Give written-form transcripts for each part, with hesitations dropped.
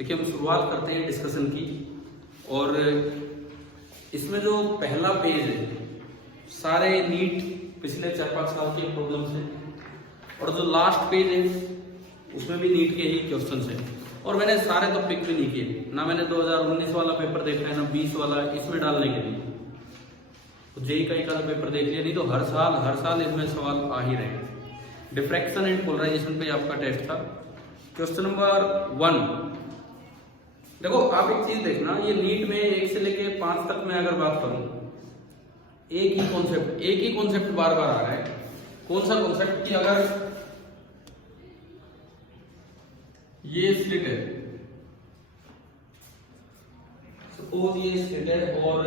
देखिए हम शुरुआत करते हैं डिस्कशन की। और इसमें जो पहला पेज है सारे नीट पिछले 4-5 साल के प्रॉब्लम से, और जो लास्ट पेज है उसमें भी नीट के ही क्वेश्चन है। और मैंने सारे तो पिक भी नहीं किए, ना मैंने 2019 वाला पेपर देखा है ना 20 वाला, इसमें डालने के लिए तो जेई का एक आधा पेपर देख लिया, नहीं तो हर साल इसमें सवाल आ ही रहे। डिफ्रैक्शन एंड पोलराइजेशन पे आपका टेस्ट था। क्वेश्चन नंबर 1, देखो आप एक चीज देखना, ये नीट में 1 से लेके 5 तक में अगर बात करूं, एक ही कॉन्सेप्ट बार बार आ रहा है। कौन सा कॉन्सेप्ट? कि अगर ये स्लिट है, सपोज ये स्लिट है और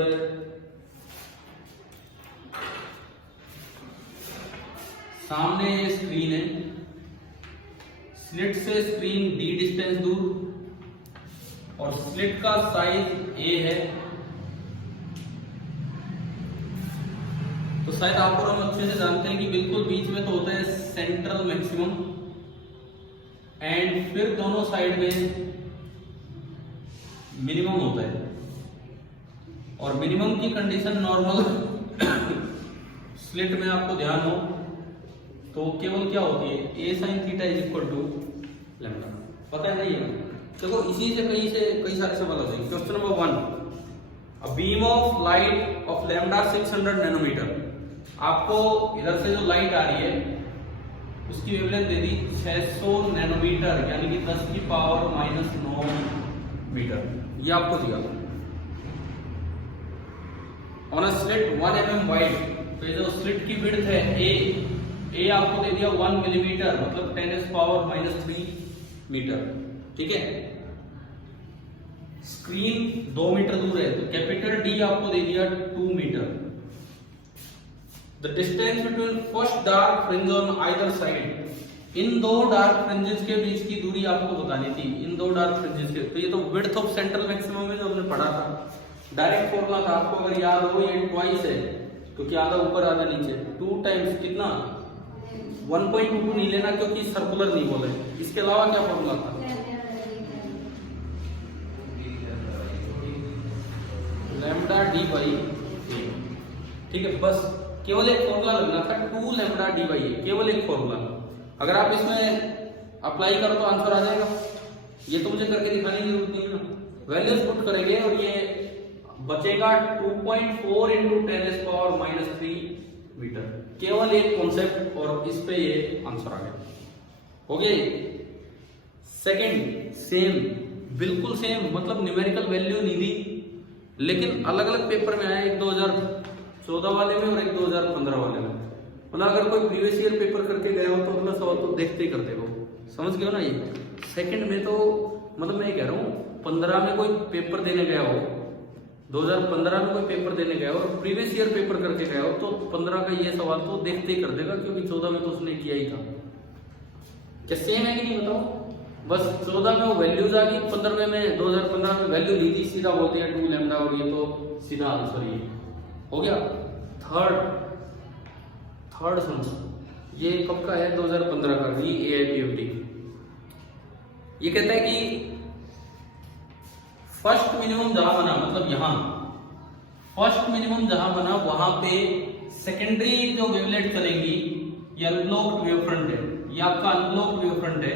सामने ये स्क्रीन है, स्लिट से स्क्रीन d डिस्टेंस दूर और स्लिट का साइज a है, तो शायद आप और हम अच्छे से जानते हैं कि बिल्कुल बीच में तो होता है सेंट्रल मैक्सिमम, एंड फिर दोनों साइड में मिनिमम होता है। और मिनिमम की कंडीशन नॉर्मल स्लिट में आपको ध्यान हो तो केवल क्या होती है, a sin theta is equal to lambda. पता है नहीं है? देखो इसी से कई सारे सवाल होते हैं। Question number 1, a beam of light of lambda 600 nanometre. आपको इधर से जो लाइट आ रही है उसकी वेवलेंथ दे दी 600 नैनोमीटर, यानी कि 10 की पावर -9 मीटर, ये आपको दिया। On a slit 1 mm wide, तो ये जो स्लिट की विड्थ है ए आपको दे दिया 1 मिलीमीटर, मतलब 10⁻³ मीटर। ठीक है, स्क्रीन 2 मीटर दूर है तो कैपिटल डी आपको दे दिया 2 metre. The distance between first dark fringe on either side, इन दो डार्क फ्रिंजेस के बीच की दूरी आपको बतानी थी, इन दो डार्क फ्रिंजेस के। तो ये तो विड्थ ऑफ सेंट्रल मैक्सिमम में जो हमने पढ़ा था, डायरेक्ट फॉर्मूला था, आपको अगर याद हो ये ट्वाइस है क्योंकि आधा ऊपर आधा नीचे, 2 टाइम्स कितना 1.22 नहीं लेना क्योंकि सर्कुलर नहीं बोले। इसके अलावा क्या फॉर्मूला था? लैम्डा डी बाई ए। ठीक है, बस केवल एक फॉर्मूला लगना था, 2 लैम्डा डी बाई ए, केवल एक फॉर्मूला। अगर आप इसमें अप्लाई करो तो आंसर आ जाएगा। ये तो मुझे करके दिखाने की जरूरत नहीं है ना, वैल्यूज पुट करेंगे और ये बचेगा 2.4 × 10⁻³ मीटर। केवल एक कॉन्सेप्ट और इस पे ये आंसर आ गया। हो गया। सेकंड सेम, बिल्कुल सेम, मतलब न्यूमेरिकल वैल्यू नहीं दी, लेकिन अलग अलग पेपर में आया, एक 2014 वाले में और एक 2015 वाले में। मतलब अगर कोई प्रीवियस ईयर पेपर करके गया हो तो अगला सवाल तो देखते ही करते हो, समझ गए हो ना। ये सेकंड में तो मतलब मैं कह रहा हूँ 15 में कोई पेपर देने गया हो, 2015 में कोई पेपर देने गया हो और प्रीवियस ईयर पेपर करके गया हो तो 15 का ये सवाल तो देखते ही कर देगा, क्योंकि 14 में तो उसने किया ही था। क्या सेम है कि नहीं बताओ? बस 14 में वो वैल्यूज आ गई, 15 में 2015 में वैल्यू ली थी, सीधा बोल दिया 2 लैम्डा, और ये तो सीधा आंसर ये हो गया। थर्ड सम, ये कब का है? 2015 का, री AIPFT। ये कहता है कि फर्स्ट मिनिमम जहां बना, मतलब यहां फर्स्ट मिनिमम जहां बना वहां पे सेकेंडरी जो वेवलेट चलेंगी, ये अनब्लॉक्ड वेव फ्रंट है, ये आपका अनब्लॉक्ड वेव फ्रंट है।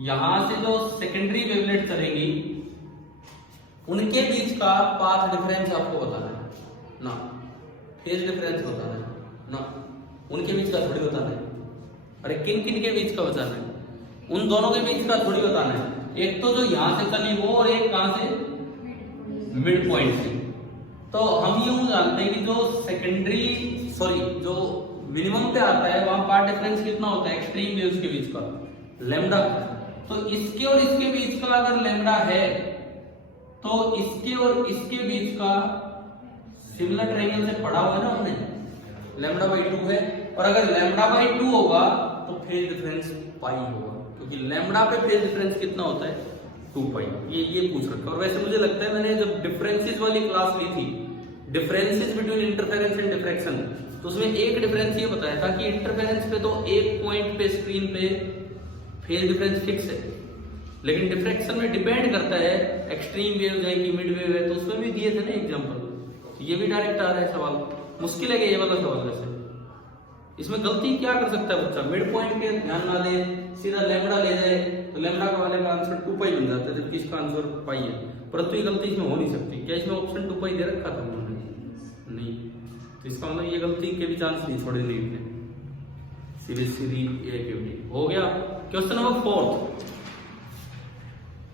यहां से जो सेकेंडरी वेवलेट चलेंगी उनके बीच का पाथ डिफरेंस आपको बताना है ना, फेज डिफरेंस बताना है ना, उनके बीच का थोड़ी बताना है। अरे किन किन के बीच का बताना है? उन दोनों के बीच का थोड़ी बताना है। एक तो जो यहां से चली वो, और एक कहां से? मिड पॉइंट से। तो हम यूं जानते हैं कि जो मिनिमम पे आता है वहां पाथ डिफरेंस कितना होता है एक्सट्रीम वेव्स के बीच का? लैम्डा। तो इसके और इसके बीच का अगर लैम्डा है तो इसके और इसके बीच का सिमिलर ट्रायंगल से पढ़ा हुआ है ना हमने, λ/2 है। और अगर λ/2 होगा तो फेज डिफरेंस पाई होगा, क्योंकि लैम्डा पे फेज डिफरेंस कितना होता है? 2 पाई। ये पूछ रखा। और वैसे मुझे लगता है मैंने जब डिफरेंसेस वाली क्लास ली थी, differences between interference and diffraction, तो उसमें एक डिफरेंस ये बताया था कि इंटरफेरेंस पे तो एक पॉइंट पे स्क्रीन पे फेज डिफरेंस फिक्स है, लेकिन डिफ्रैक्शन में डिपेंड करता है, एक्सट्रीम वेव है कि मिड वेव है, तो उसमें भी दिए थे ना एग्जांपल। ये भी डायरेक्ट आ रहा है सवाल, मुश्किल है ये वाला सवाल वैसे। इसमें गलती क्या कर सकता है बच्चा, मिड पॉइंट पे ध्यान ना दे, सीधा लैम्बडा ले जाए तो लैम्बडा का वाले का आंसर 2 पाई बन जाता है, जबकि इसका आंसर पाई है। परंतु ये गलती इसमें हो नहीं सकती। क्या इसमें ऑप्शन 2 पाई दे रखा था उन्होंने? नहीं, तो इसका मतलब ये गलती के भी चांस नहीं छोड़े नीट ने। सीधी हो गया। क्वेश्चन नंबर 4,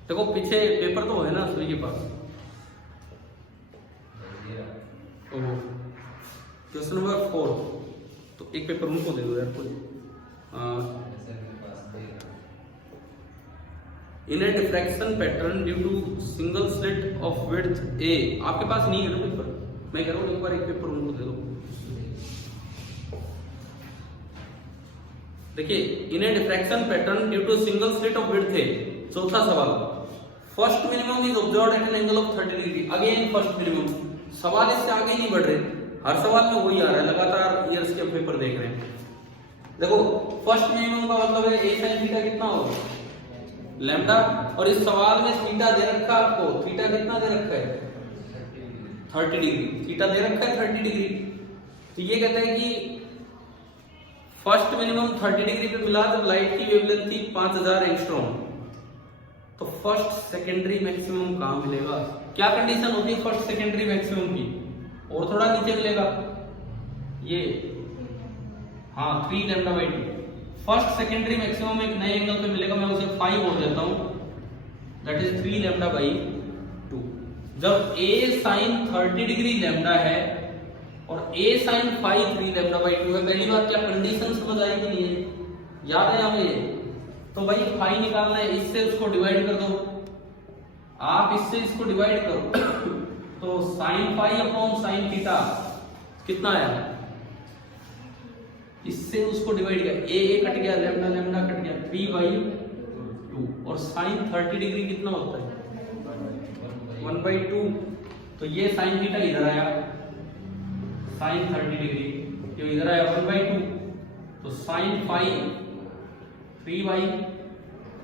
देखो पीछे पेपर तो है ना सभी के पास। क्वेश्चन नंबर 4, तो एक पेपर उनको दे दो यार कोई। In a diffraction pattern due to single slit of width a, आपके पास नहीं है ना पेपर, मैं कह रहा हूँ एक बार एक पेपर उनको दे दो। देखिए, in a diffraction pattern due to single slit of width a, चौथा सवाल, first minimum is observed at an angle of 30 degree. Again first minimum, सवाल इससे आगे नहीं बढ़ रहे, हर सवाल में वही आ रहा है, लगातार ईयर्स के पेपर देख रहे हैं। देखो फर्स्ट मिनिमम का मतलब है ए sin थीटा कितना होगा, लैम्डा, और इस सवाल में थीटा दे रखा आपको, थीटा कितना दे रखा है 30 डिग्री, थीटा दे रखा है 30 डिग्री। तो ये कहता है कि फर्स्ट मिनिमम 30 डिग्री पे मिला जब लाइट की वेवलेंथ थी 5000 एंगस्ट्रॉम, तो फर्स्ट सेकेंडरी मैक्सिमम कहां मिलेगा? क्या कंडीशन होती है फर्स्ट सेकेंडरी मैक्सिमम की? और थोड़ा नीचे मिलेगा ये, हाँ 3 λ/2। फर्स्ट सेकेंडरी मैक्सिमम एक नए एंगल पे मिलेगा, मैं उसे 5 बोल देता हूं, दैट इज 3 λ/2। जब a sin 30 डिग्री लैम्डा है और a sin phi 3 λ/2 है, पहली बात क्या कंडीशन समझ आई कि नहीं है, याद है हमें ये? तो भाई फाई निकालना है, इससे उसको डिवाइड कर दो, आप इससे इसको डिवाइड करो तो sin phi upon sin theta कितना आया, इससे उसको डिवाइड किया, a कट गया, लैम्डा लैम्डा कट गया, 3/2, और sin 30 डिग्री कितना होता है 1/2। तो ये sin थीटा इधर आया, sin 30 डिग्री ये इधर आया 1/2, तो sin phi 3/4,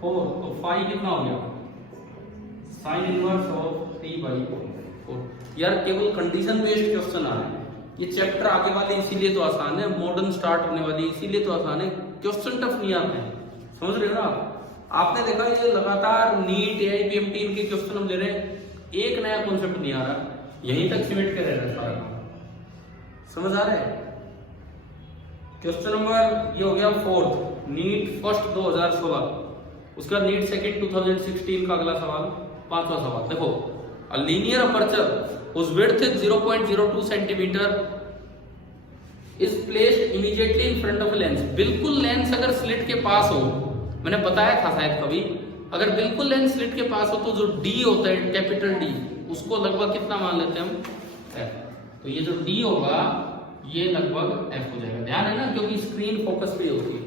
तो phi कितना हो गया sin इनवर्स ऑफ 3/4। यार केवल कंडीशन बेस्ड क्वेश्चन आ रहे हैं, ये चैप्टर आगे वाले इसीलिए तो आसान है, मॉडर्न स्टार्ट होने वाली इसीलिए तो आसान है, क्वेश्चन टफ नहीं आते हैं, समझ रहे हो ना आप? आपने देखा ये लगातार नीट AIPMT इनके क्वेश्चन हम ले रहे हैं, एक नया कॉन्सेप्ट नहीं आ रहा, यहीं तक सिमट के रह रहा है सारा काम, समझ आ रहा है? क्वेश्चन नंबर ये हो गया 4th, नीट फर्स्ट 2016, उसका नीट सेकंड 2016 का अगला सवाल, 5वां सवाल। देखो, a linear aperture whose width is 0.02 centimeter is placed immediately in front of a lens। बिल्कुल लेंस अगर स्लिट के पास हो, मैंने बताया था शायद कभी, अगर बिल्कुल लेंस स्लिट के पास हो तो जो D होता है कैपिटल D, उसको लगभग कितना मान लेते हैं हम F। तो ये जो D होगा ये लगभग F हो जाएगा, ध्यान है ना, क्योंकि स्क्रीन फोकस पे होती है।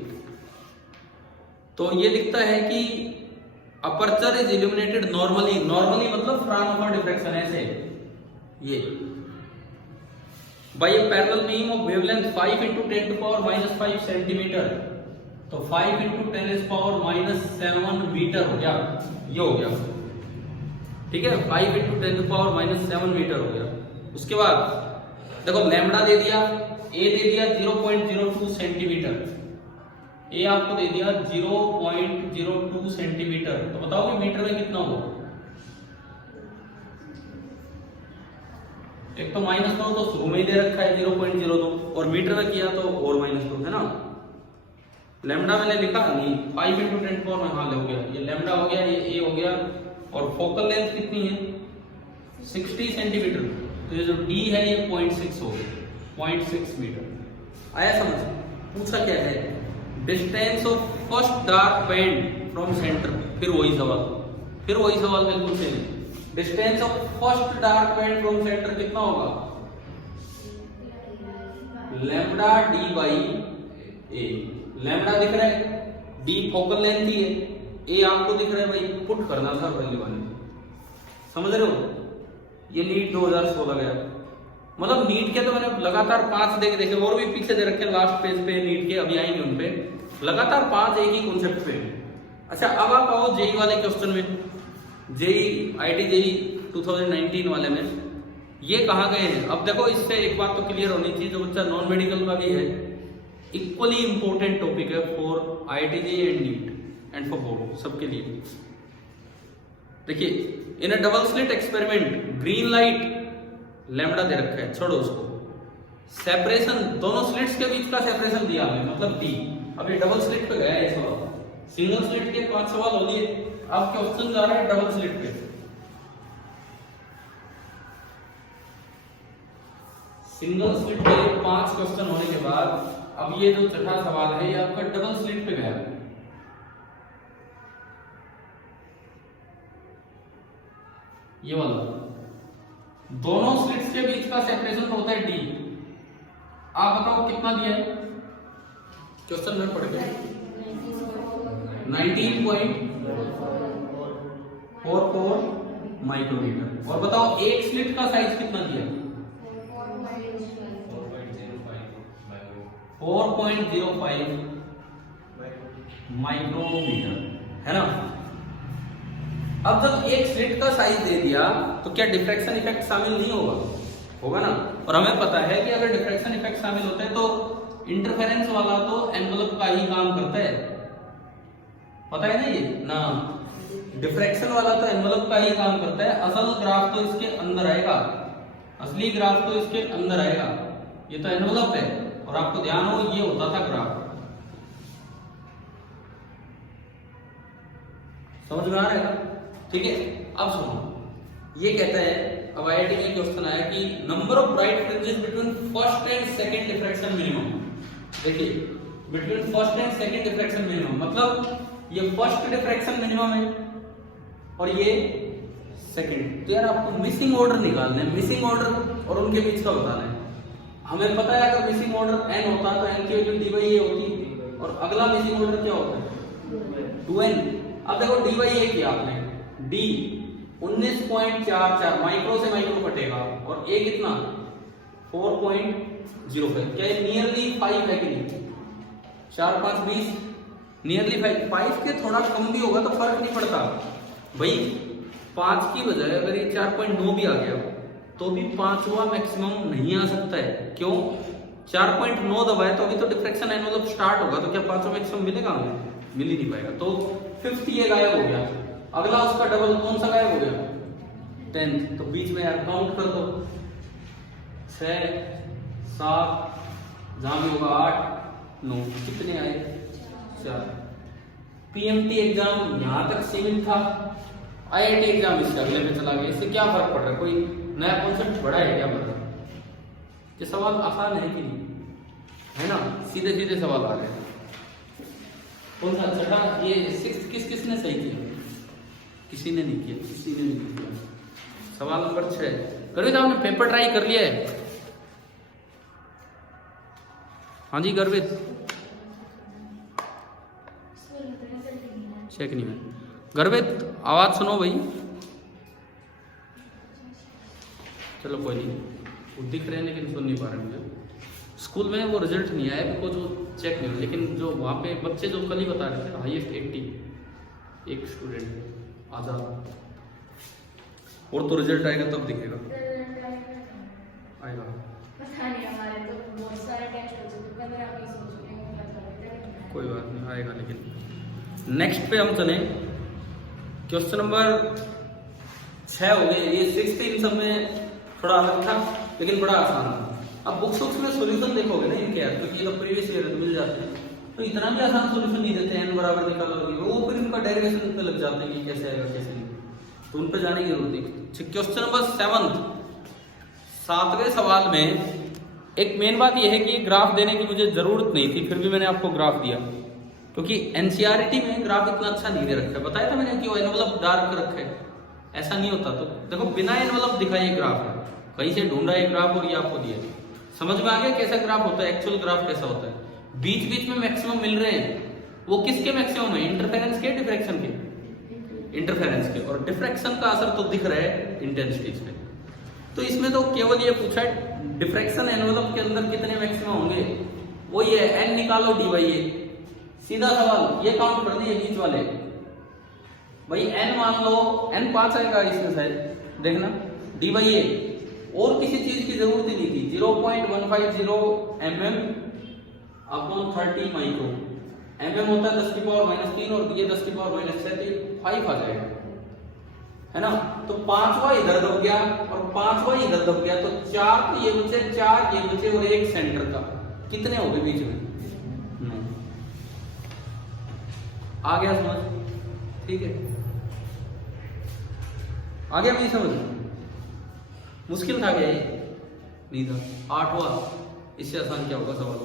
तो ये दिखता है कि aperture is illuminated normally, normally मतलब फ्रांस डिफ्रैक्शन ऐसे ये by a parallel beam of wavelength 5 × 10⁻⁻5 centimetre, तो 5 × 10⁻⁻7 मीटर हो गया, ये हो गया, ठीक है, 5 × 10⁻⁻7 मीटर हो गया। उसके बाद देखो लैम्डा दे दिया, ए दे दिया 0.02 सेंटीमीटर, ए आपको दे दिया 0.02 सेंटीमीटर, तो बताओ कि मीटर में कितना होगा? एक तो -2 तो शुरू में ही दे रखा है 0.02, और मीटर में किया तो और -2 है ना। लैम्डा मैंने लिखा नहीं, 5 × 10⁻, हाँ हो गया, ये लैम्डा हो गया, ये ए हो गया, और फोकल लेंथ कितनी है 60 सेंटीमीटर, तो ये जो डी है ये 0.6 हो गया, 0.6 मीटर। आया समझ? पूछा क्या है, distance of first dark banned from centre, फिर वही सवाल बिल्कुल same, distance of first dark banned from centre कितना होगा, लैम्डा D/A। लैम्डा दिख रहा है, D फोकल लेंथ ही है, A आपको दिख रहा है, भाई पुट करना था वैल्यू वाले, समझ रहे हो? ये नीट 2016 गया, मतलब नीट के तो मैंने लगातार 5 देखे, और भी पीछे दे रखे लास्ट पेज पे नीट के, अभी आएंगे उन पे, लगातार 5 एक ही कॉन्सेप्ट पे, अच्छा अब आप आओ जेई वाले क्वेश्चन में, जेई आईटी जेई 2019 वाले में ये कहाँ गए हैं। अब देखो इससे एक बात तो क्लियर होनी चाहिए, जो बच्चा नॉन मेडिकल का भी है, इक्वली इंपॉर्टेंट टॉपिक है for IIT JEE and NEET and for board सबके लिए। देखिए in a double slit experiment green light lambda दे रखा है, छोड़ो उसको, सेपरेशन दोनों स्लिट्स के बीच का सेपरेशन दिया हमें मतलब टी। अब ये डबल स्लिट पे गया है सवाल, सिंगल स्लिट के 5 सवाल हो लिए, अब क्वेश्चन जा रहा है डबल स्लिट पे। सिंगल स्लिट पे 5 क्वेश्चन होने के बाद अब ये जो छठा सवाल है ये आपका डबल स्लिट पे गया। ये वाला दोनों स्लिट्स के बीच का सेपरेशन होता है डी। आप बताओ कितना दिया है क्वेश्चन में पढ़ के, 19.44 माइक्रोमीटर। और बताओ एक स्लिट का साइज कितना दिया, 4.05 माइक्रोमीटर, है ना। अब जब एक स्लिट का साइज दे दिया तो क्या डिफ्रैक्शन इफेक्ट शामिल नहीं होगा, होगा ना। और हमें पता है कि अगर डिफ्रैक्शन इफेक्ट शामिल होता है तो इंटरफेरेंस वाला तो एनवलप का ही काम करता है, पता है ना ये ना। डिफ्रैक्शन वाला तो एनवलप का ही काम करता है, असल ग्राफ तो इसके अंदर आएगा, असली ग्राफ तो इसके अंदर आएगा, ये तो एनवलप है। और आपको ध्यान हो ये होता था ग्राफ, समझ में आ रहा है, ठीक है। अब सुनो ये कहता है, अब आईआईटी में क्वेश्चन आया कि number of bright fringes between first and second diffraction minimum. देखिए between first and second diffraction minimum मतलब ये फर्स्ट डिफ्रैक्शन मिनिमम है और ये सेकंड। तो यार आपको मिसिंग ऑर्डर निकालना है, मिसिंग ऑर्डर और उनके बीच का बताना है। हमें पता है अगर मिसिंग ऑर्डर n होता है तो n की वैल्यू dy होती, और अगला मिसिंग ऑर्डर क्या होता है 2n। अब देखो dy किया आपने, d 19.44 माइक्रो से माइक्रो कटेगा और a कितना 4.05। क्या ये नियरली 5 है कि नहीं, 4 5 20 नियरली 5 के थोड़ा कम भी होगा तो फर्क नहीं पड़ता भाई। 5 की बजाय अगर ये 4.9 भी आ गया तो भी 5वां मैक्सिमम नहीं आ सकता है। क्यों, 4.9 दबाए तो अभी तो डिफ्रैक्शन एनवलप स्टार्ट होगा, तो क्या 5वां मैक्सिमम मिलेगा हमें, मिल ही नहीं पाएगा। तो 50 ये गायब हो गया, अगला उसका डबल कौन सा गायब हो गया 10। तो बीच में यार काउंट कर दो, 6 7 जहां भी होगा 8 9, कितने आए 4। पीएमटी एग्जाम यहां तक सीमित था, आईआईटी एग्जाम इससे अगले में चला गया। इससे क्या फर्क पड़ रहा है, कोई नया कॉन्सेप्ट बढ़ा है क्या बता। ये सवाल आसान है कि नहीं, है ना, सीधे सीधे सवाल आ रहे हैं। कौन सा छठा, ये 6 किसने सही किया, किसी ने नहीं किया, किसी ने नहीं किया। सवाल नंबर 6 गर्वित, आपने पेपर ट्राई कर लिया है? हाँ जी गर्वित, चेक नहीं है। गर्वित आवाज सुनो भाई, चलो कोई नहीं, वो दिख रहे हैं लेकिन सुन नहीं पा रहे मुझे। स्कूल में वो रिजल्ट नहीं आया बिकॉज वो चेक नहीं हुआ, लेकिन जो वहाँ पे बच्चे जो कल ही बता रहे थे हाईएस्ट 80 एक स्टूडेंट आधा, और तो रिजल्ट आएगा तब दिखेगा, आएगा कोई बात नहीं, आएगा। लेकिन नेक्स्ट पे हम चले, क्वेश्चन नंबर 6 हो गए। ये 6 इन सब में थोड़ा अलग था लेकिन बड़ा आसान था। अब बुक्स में सॉल्यूशन देखोगे ना इनके यार, क्योंकि ये तो प्रीवियस ईयर मिल जाते हैं, तो इतना भी आसान सॉल्यूशन नहीं देते हैं। n बराबर निकालोगे वो फिर इनका डेरिवेशन पे लग जाते हैं कि कैसे आएगा कैसे नहीं, तो उन पे जाने की जरूरत नहीं। क्वेश्चन नंबर 7 7वें सवाल में एक मेन बात यह है कि ग्राफ देने की मुझे जरूरत नहीं थी, फिर भी मैंने आपको ग्राफ दिया क्योंकि एनसीईआरटी में ग्राफ इतना अच्छा नहीं दे रखा है। बताया था मैंने कि वो एनवलप डार्क रखा है, ऐसा नहीं होता। तो देखो बिना एनवलप दिखाए ग्राफ है, कहीं से ढूंढा है ग्राफ और ये आपको दिया। समझ में आ गया कैसा ग्राफ होता है, एक्चुअल ग्राफ कैसा होता है। बीच बीच में मैक्सिमम मिल रहे हैं, वो किसके मैक्सिमम है, इंटरफेरेंस के डिफ्रैक्शन के, इंटरफेरेंस के। और डिफ्रैक्शन का असर तो दिख रहा है इंटेंसिटीज पे। तो इसमें तो केवल ये पूछा है डिफ्रैक्शन एनवलप के अंदर कितने मैक्सिमम होंगे, वो ये एन निकालो dy, सीधा सवाल। ये काउंट कर दिए बीच वाले, भाई n मान लो, n 5 आएगा इसमें शायद, देखना d/a, और किसी चीज की जरूरत ही नहीं थी। 0.150 mm अपॉन 30 माइक्रो, mm होता है 10⁻³ और ये 10⁻⁶, तो 5 आ जाएगा, है ना। तो 5वां इधर दब गया और 5वां इधर दब गया, तो 4 तो ये बचे, 4 ये बचे और 1 सेंटर का, कितने हो गए बीच में? नहीं। आ गया समझ? ठीक है, आ गया मेरी समझ? मुश्किल था क्या ये? नहीं था। 8वां, इससे आसान क्या होगा सवाल?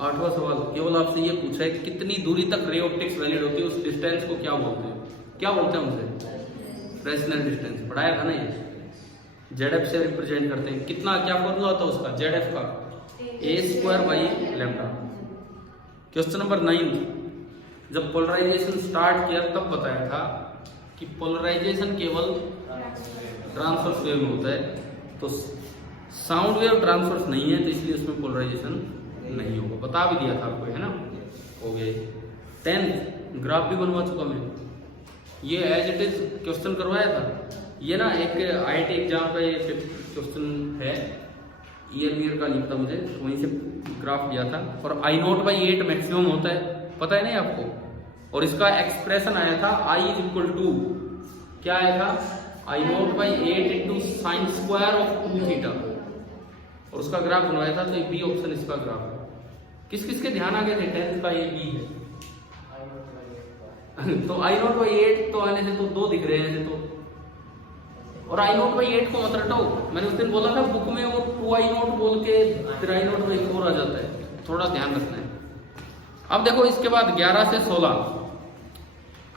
8वां सवाल केवल आपसे ये पूछा है कि कितनी दूरी तक रे ऑप्टिक्स वैलिड होती है, उस डिस्टेंस को क्या बोलते हैं? क्या बोलते हैं उसे? Fresnel distance. पढ़ाया था ना ये, ZF से रिप्रेजेंट करते हैं। कितना, क्या फॉर्मूला होता है उसका ZF का? a²/λ। क्वेश्चन नंबर 9, जब पोलराइजेशन स्टार्ट किया तब बताया था कि पोलराइजेशन केवल ट्रांसवर्स वेव में होता है, तो साउंड वेव ट्रांसवर्स नहीं है, तो इसलिए उसमें पोलराइजेशन नहीं होगा। बता भी दिया था आपको, है ना। हो गए। 10th ग्राफ भी बनवा चुका मैं, ये एज इट इज क्वेश्चन करवाया था। ये ना एक IIT एग्जाम का ये क्वेश्चन है, ईयर का नहीं पता मुझे, तो वहीं से ग्राफ लिया था। और I0/8 मैक्सिमम होता है, पता है नहीं आपको। और इसका एक्सप्रेशन आया था I = क्या आया था? I0/8 × sin² of 2θ, और उसका ग्राफ बनवाया था। तो बी ऑप्शन इसका ग्राफ है। किस किस के ध्यान आ गए थे? 10th का ये बी है। तो I0/8 तो आने से तो 2 दिख रहे हैं तो, और I0/8 को मत रटाओ। मैंने उस दिन बोला था बुक में वो 2I0 बोल के फिर I0/4 आ जाता है, थोड़ा ध्यान रखना है। अब देखो इसके बाद 11 से 16,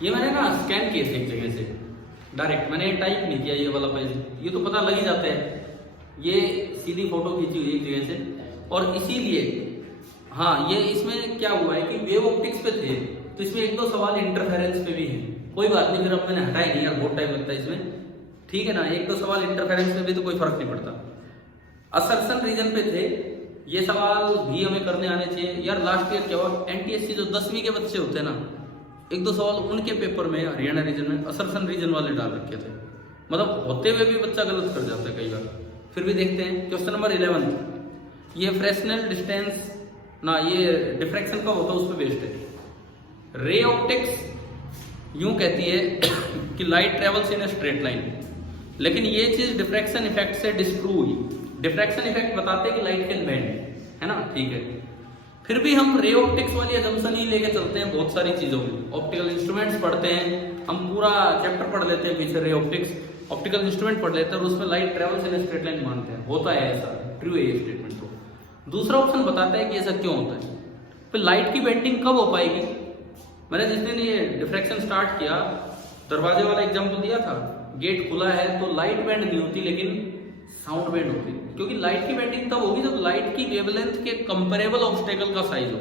ये मैंने ना स्कैन किए थे एक जगह से डायरेक्ट, मैंने टाइप नहीं किया ये वाला पेज, ये तो पता लग ही जाता है। ये सीधी फोटो खींची हुई एक जगह से, और इसीलिए हाँ, ये इसमें क्या हुआ है कि वेव ऑप्टिक्स पे थे, तो इसमें 1-2 सवाल इंटरफेरेंस पे भी है। कोई बात नहीं, फिर अब मैंने हटाया नहीं यार, बहुत टाइम लगता है इसमें, ठीक है ना। 1-2 सवाल इंटरफेरेंस पे भी तो कोई फर्क नहीं पड़ता। असर्शन रीजन पे थे, ये सवाल भी हमें करने आने चाहिए यार। लास्ट ईयर क्या हुआ, NTSC जो 10वीं के बच्चे होते हैं ना, 1-2 सवाल उनके पेपर में हरियाणा रीजन में असर्शन रीजन वाले डाल रखे थे, मतलब होते हुए भी बच्चा गलत कर जाता है कई बार। फिर भी देखते हैं। क्वेश्चन नंबर 11, ये फ्रेस्नेल डिस्टेंस ना, ये डिफ्रैक्शन का होता है उस पर बेस्ड है। रे ऑप्टिक्स यूं कहती है कि light travels in a straight line, लेकिन ये चीज डिफ्रैक्शन इफेक्ट से डिस्प्रूव हुई। डिफ्रैक्शन इफेक्ट बताते हैं कि लाइट कैन बेंड, है ना, ठीक है। फिर भी हम रे ऑप्टिक्स वाली अजम्पशन ही लेके चलते हैं बहुत सारी चीजों में। ऑप्टिकल इंस्ट्रूमेंट्स पढ़ते हैं हम, पूरा चैप्टर पढ़ लेते हैं पीछे रे ऑप्टिक्स, ऑप्टिकल इंस्ट्रूमेंट पढ़ लेते हैं और उसमें light travels in straight line मानते हैं। होता है ऐसा, ट्रू है ये स्टेटमेंट। तो दूसरा ऑप्शन बताता है कि ऐसा क्यों होता है। फिर लाइट की बेंडिंग कब हो पाएगी? मैंने जिस दिन ये डिफ्रैक्शन स्टार्ट किया, दरवाजे वाला एग्जाम्पल दिया था, गेट खुला है तो लाइट बेंड नहीं होती लेकिन साउंड बेंड होती, क्योंकि लाइट की बेंडिंग तब होगी जब लाइट की वेवलेंथ के कंपेरेबल ऑब्स्टेकल का साइज हो,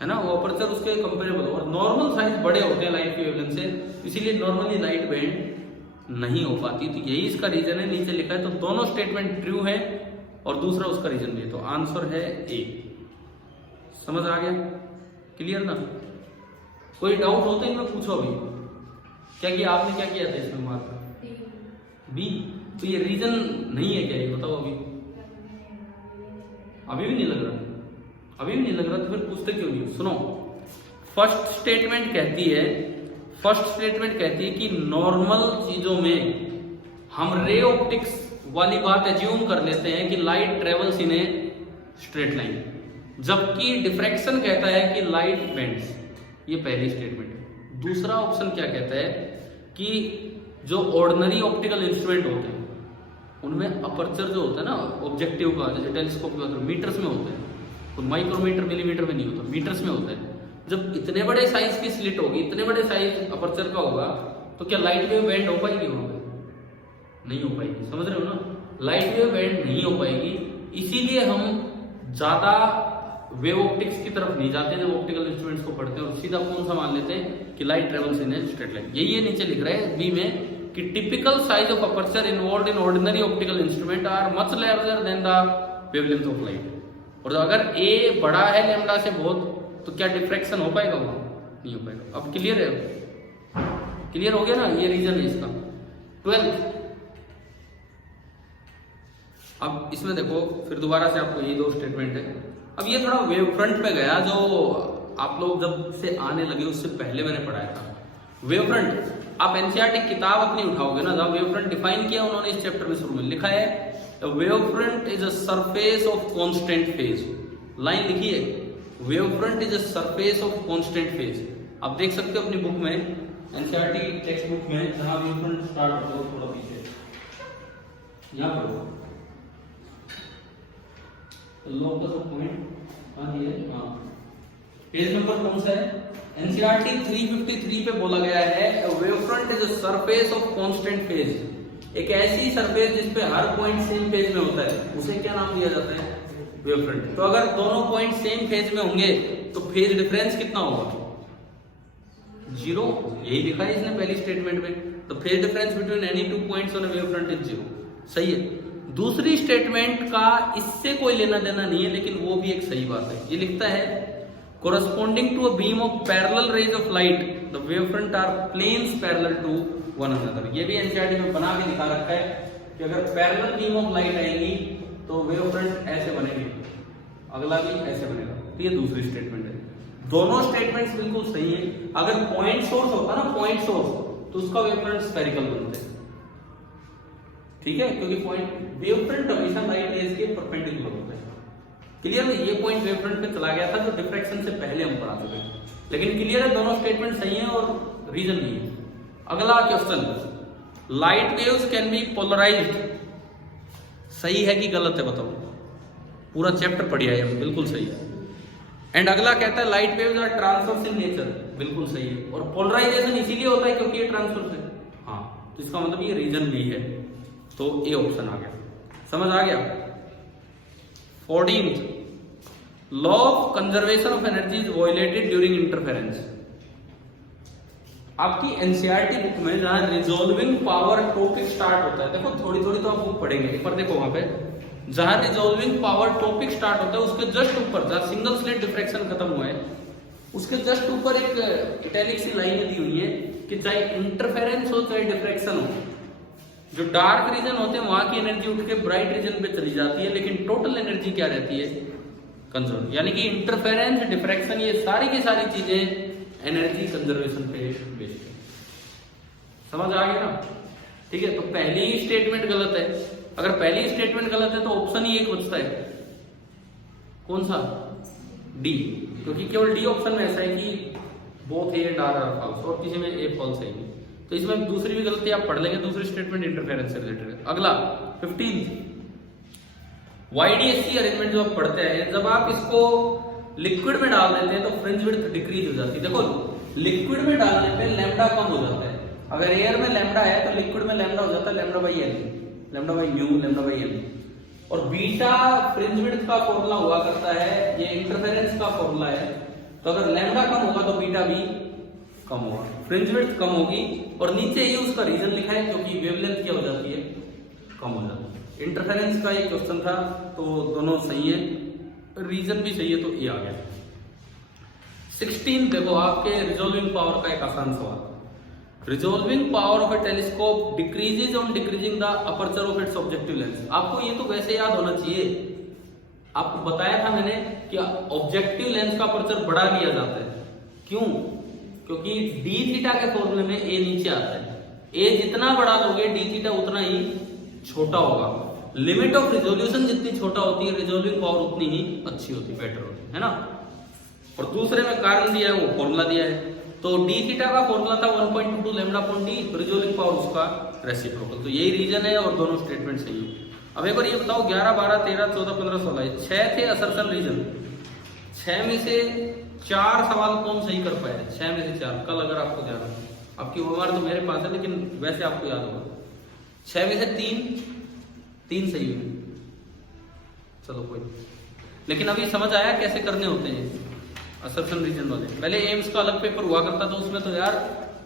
है ना, वो अपर्चर उसके कंपेरेबल हो। और नॉर्मल साइज बड़े होते हैं लाइट की वेवलेंथ से, इसीलिए नॉर्मली लाइट बेंड नहीं हो पाती। तो यही इसका रीजन है, नीचे लिखा है। तो दोनों स्टेटमेंट ट्रू है और दूसरा उसका रीजन भी है, तो आंसर है ए। समझ आ गया? क्लियर ना? कोई डाउट होते ही मैं पूछो अभी। क्या किया आपने, क्या किया था इसमें मार्क? बी। तो ये रीजन नहीं है क्या, ये बताओ अभी? अभी भी नहीं लग रहा? अभी भी नहीं लग रहा तो फिर पूछते क्यों नहीं? सुनो, फर्स्ट स्टेटमेंट कहती है कि नॉर्मल चीजों में हम रे ऑप्टिक्स वाली बात एज्यूम कर लेते हैं कि light travels in a straight line, जबकि डिफ्रैक्शन कहता है कि लाइट बेंड्स। ये पहली स्टेटमेंट है। दूसरा ऑप्शन क्या कहता है कि जो ऑर्डिनरी ऑप्टिकल इंस्ट्रूमेंट होते हैं उनमें अपर्चर जो होता है ना ऑब्जेक्टिव का, जैसे टेलीस्कोप का, मीटर्स में होता है, तो माइक्रोमीटर मिलीमीटर में नहीं होता, मीटर्स में होता है। जब इतने बड़े साइज की स्लिट होगी, इतने बड़े साइज अपर्चर का होगा, तो क्या लाइट वेव बेंड हो पाएगी? वहां पे नहीं हो पाएगी। समझ रहे हो ना? लाइट वेव बेंड नहीं हो पाएगी, इसीलिए हम ज्यादा वेव ऑप्टिक्स की तरफ नहीं जाते जब ऑप्टिकल इंस्ट्रूमेंट्स को पढ़ते हैं, और सीधा कौन सा मान लेते हैं कि light travels in a straight line. यही है नीचे लिख रहे हैं बी में कि typical size of aperture involved in ordinary optical instrument are much larger than the wavelength of light. और अगर ए बड़ा है लैम्डा से बहुत, तो क्या डिफ्रैक्शन हो पाएगा? वहां नहीं हो पाएगा। अब क्लियर है? क्लियर हो गया ना, ये रीजन है इसका। 12th, अब इसमें देखो फिर दोबारा से आपको ये दो स्टेटमेंट है। अब ये थोड़ा वेव फ्रंट पे गया, जो आप लोग जब से आने लगे उससे पहले मैंने पढ़ाया था। वेव फ्रंट, आप एनसीईआरटी किताब अपनी उठाओगे ना, जब वेव फ्रंट डिफाइन किया उन्होंने इस चैप्टर में शुरू में लिखा है, wave front is a surface of constant phase. Line लिखी है, wave front is a surface of constant phase. आप देख सकते हो अपनी बुक में, एनसीईआरटी टेक्स्ट बुक में, जहां वेव फ्रंट स्टार्ट होता है थोड़ा पीछे यहां पर लोकस ऑफ पॉइंट कहां दिया है, हां पेज नंबर कौन सा है, एनसीईआरटी 353 पे बोला गया है wave front is a surface of constant phase. एक ऐसी सरफेस जिस पे हर पॉइंट सेम फेज में होता है, उसे क्या नाम दिया जाता है, वेव फ्रंट। तो अगर दोनों पॉइंट सेम फेज में होंगे तो फेज डिफरेंस कितना होगा, 0। यही लिखा है इसने पहली स्टेटमेंट में। तो phase difference between any two points on a wave front is 0। सही है। दूसरी स्टेटमेंट का इससे कोई लेना देना नहीं है, लेकिन वो भी एक सही बात है। ये लिखता है corresponding to a beam of parallel rays of light the wavefront are planes parallel to one another। ये भी एनसीईआरटी में बना के दिखा रखा है कि अगर पैरेलल बीम ऑफ लाइट आएगी तो वेवफ्रंट ऐसे बनेगी, अगला भी ऐसे बनेगा। तो ये दूसरी स्टेटमेंट है। दोनों स्टेटमेंट्स बिल्कुल सही है। अगर पॉइंट सोर्स होता ना, पॉइंट सोर्स, तो उसका वेवफ्रंट स्फेरिकल बनते हैं, ठीक है, क्योंकि पॉइंट वेवफ्रंट हमेशा लाइट रेज के परपेंडिकुलर होता है। क्लियर है। ये पॉइंट वेवफ्रंट पे चला गया था जो डिफ्रैक्शन से पहले हम पढ़ा चुके हैं, लेकिन क्लियर है दोनों स्टेटमेंट सही हैं और रीजन भी है। अगला question, light waves can be polarised, सही है कि गलत है बताओ। पूरा चैप्टर पढ़िया है, बिल्कुल सही है। एंड अगला कहता है light waves are transverse in nature, बिल्कुल सही है। और पोलराइजेशन इसीलिए होता है क्योंकि ये ट्रांसवर्स है। हाँ, तो इसका मतलब ये रीजन भी है। तो ए ऑप्शन आ गया, समझ आ गया। 14th, law of conservation of energy is violated during interference. आपकी एनसीईआरटी बुक में जहां रिजॉल्विंग पावर टॉपिक स्टार्ट होता है, देखो थोड़ी थोड़ी तो आप बुक पढ़ेंगे, एक बार देखो वहां पे जहां रिजॉल्विंग पावर टॉपिक स्टार्ट होता है उसके जस्ट ऊपर जहां सिंगल स्लिट डिफ्रैक्शन खत्म हुआ है उसके जस्ट ऊपर एक इटैलिक सी लाइन दी हुई है कि चाहे इंटरफेरेंस हो चाहे डिफ्रैक्शन हो, जो डार्क रीजन होते हैं वहां की एनर्जी उठ के ब्राइट रीजन पे चली जाती है, लेकिन टोटल एनर्जी क्या रहती है, कंजर्व। यानी कि इंटरफेरेंस, डिफ्रैक्शन, ये सारी की सारी चीजें एनर्जी कंजर्वेशन पे बेस्ड है। समझ आ गया ना, ठीक है। तो पहली ही स्टेटमेंट गलत है। अगर पहली स्टेटमेंट गलत है तो ऑप्शन ही एक बचता है, कौन सा, डी, क्योंकि केवल डी ऑप्शन में ऐसा है कि both A and R are false और किसी में ए फॉल्स है। तो इसमें दूसरी भी गलती आप पढ़ लेंगे, दूसरी स्टेटमेंट इंटरफेरेंस से रिलेटेड है। अगला 15th, YDSC अरेंजमेंट जो आप पढ़ते हैं, जब आप इसको लिक्विड में डाल देते हैं तो फ्रिंज विड्थ डिक्रीज हो जाती है। देखो लिक्विड में डालने पे लैम्डा कम हो जाता है, अगर एयर में लैम्डा है तो लिक्विड में लैम्डा हो जाता है lambda by L, lambda by mu, lambda by L. और बीटा फ्रिंज विड्थ का फॉर्मूला हुआ करता है, ये इंटरफेरेंस का फॉर्मूला है। तो अगर लैम्डा कम होगा तो बीटा भी कम होगा, फ्रिंज विड्थ कम होगी। और नीचे ही उसका रीजन लिखा है क्योंकि वेवलेंथ क्या हो जाती है, कम हो जाती है। इंटरफेरेंस का एक क्वेश्चन था तो दोनों सही है, रीजन भी सही है, तो ये आ गया। 16 देखो आपके रिजॉल्विंग पावर का एक आसान सवाल, resolving power of A telescope decreases on decreasing the aperture of its objective lens. आपको ये तो वैसे याद होना चाहिए, आपको बताया था मैंने कि ऑब्जेक्टिव लेंस का अपर्चर बढ़ा दिया जाता है। क्यों? क्योंकि डी थीटा के फॉर्मूले में ए नीचे आता है, ए जितना बड़ा लोगे डी थीटा उतना ही छोटा होगा। लिमिट ऑफ रिजोल्यूशन जितनी छोटा होती है रिजॉल्विंग पावर उतनी ही अच्छी होती, बेटर होती है ना। और दूसरे में कारण दिया है, वो फॉर्मूला दिया है। तो डी थीटा का फॉर्मूला था 1.22 lambda upon D, resolving power उसका रेसिप्रोकल। तो यही रीजन है और दोनों स्टेटमेंट सही है। अब एक बार ये बताओ 11, 12, 13, 14, 15, 16, 6 थे असर्शन रीजन, 6 में से 4 सवाल कौन सही कर पाया? 6 में से 4। कल अगर आपको ध्यान है, आपकी उम्र तो मेरे पास है लेकिन वैसे आपको याद होगा, 6 में से 3 सही हुए। चलो कोई, लेकिन अभी समझ आया कैसे करने होते हैं असर्शन रीजन वाले। पहले एम्स का अलग पेपर हुआ करता था, उसमें तो यार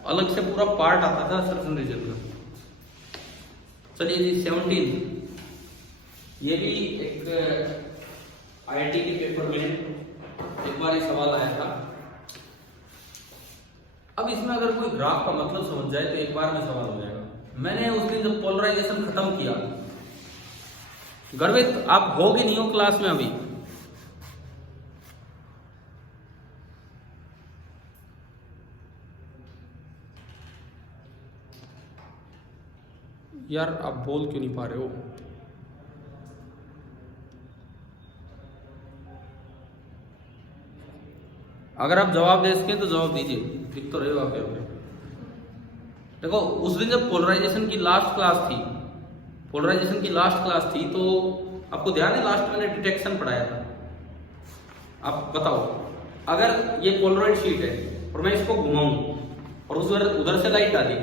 अलग से पूरा पार्ट आता था असर्शन रीजन का। चलिए जी 17, ये भी एक IIT के पेपर में एक बार ये सवाल आया था। अब इसमें अगर कोई ग्राफ का मतलब समझ जाए तो एक बार में सवाल हो जाएगा। मैंने उस दिन जब पोलराइजेशन खत्म किया, गर्वित आप हो कि नहीं हो क्लास में अभी? यार आप बोल क्यों नहीं पा रहे हो? अगर आप जवाब दे सके तो जवाब दीजिए, लिख तो रहे हो आप यहाँ पे। देखो उस दिन जब पोलराइजेशन की लास्ट क्लास थी, पोलराइजेशन की लास्ट क्लास थी, तो आपको ध्यान है लास्ट मैंने डिटेक्शन पढ़ाया था। आप बताओ, अगर ये पोलराइड शीट है और मैं इसको घुमाऊं और उधर से लाइट डाली,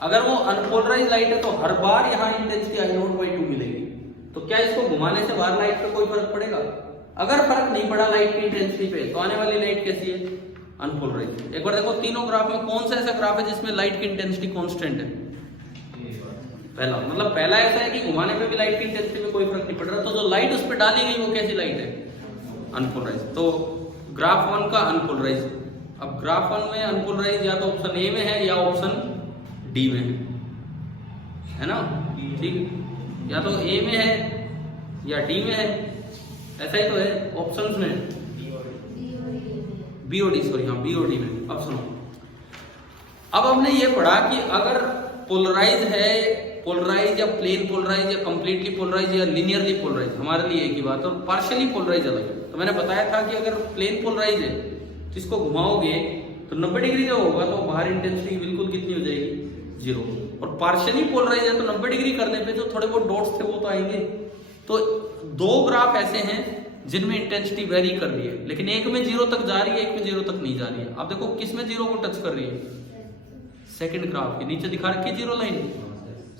अगर वो अनपोलराइज लाइट है तो हर बार यहाँ इंटेंसिटी I0/2 मिलेगी। तो क्या इसको घुमाने से बाहर लाइट पे कोई फर्क पड़ेगा? अगर फर्क नहीं पड़ा लाइट की इंटेंसिटी पे, तो आने वाली लाइट कैसी है? अनपोलराइज। एक बार देखो तीनों ग्राफ में कौन सा ऐसा ग्राफ है जिसमें लाइट की इंटेंसिटी कांस्टेंट है? पहला, मतलब पहला ऐसा है कि घुमाने पे भी लाइट की इंटेंसिटी में कोई फर्क नहीं पड़ रहा, तो जो लाइट उस पर डाली गई वो कैसी लाइट है? अनपोलराइज। तो ग्राफ 1 का अनपोलराइज। अब ग्राफ 1 में अनपोलराइज या तो ऑप्शन ए में है या ऑप्शन डी में है ना? ठीक, या तो ए में है या डी में है, ऐसा ही तो है ऑप्शंस में, बी और डी, सॉरी हाँ बी और डी में। अब सुनो, अब हमने ये पढ़ा कि अगर पोलराइज है, पोलराइज या प्लेन पोलराइज या कंप्लीटली पोलराइज या लिनियरली पोलराइज, हमारे लिए एक ही बात, और पार्शियली पोलराइज अलग है। तो मैंने बताया था कि अगर प्लेन पोलराइज है तो इसको घुमाओगे तो 90 डिग्री जो होगा तो बाहर इंटेंसिटी बिल्कुल कितनी हो जाएगी? 0। और पार्शियली पोलराइज है तो 90 डिग्री करने पे जो थोड़े बहुत डॉट्स थे वो तो आएंगे। तो दो ग्राफ ऐसे हैं जिनमें इंटेंसिटी वेरी कर रही है, लेकिन एक में 0 तक जा रही है, एक में 0 तक नहीं जा रही है। अब देखो किस में 0 को टच कर रही है? सेकंड ग्राफ के नीचे दिखा रखी है 0 लाइन,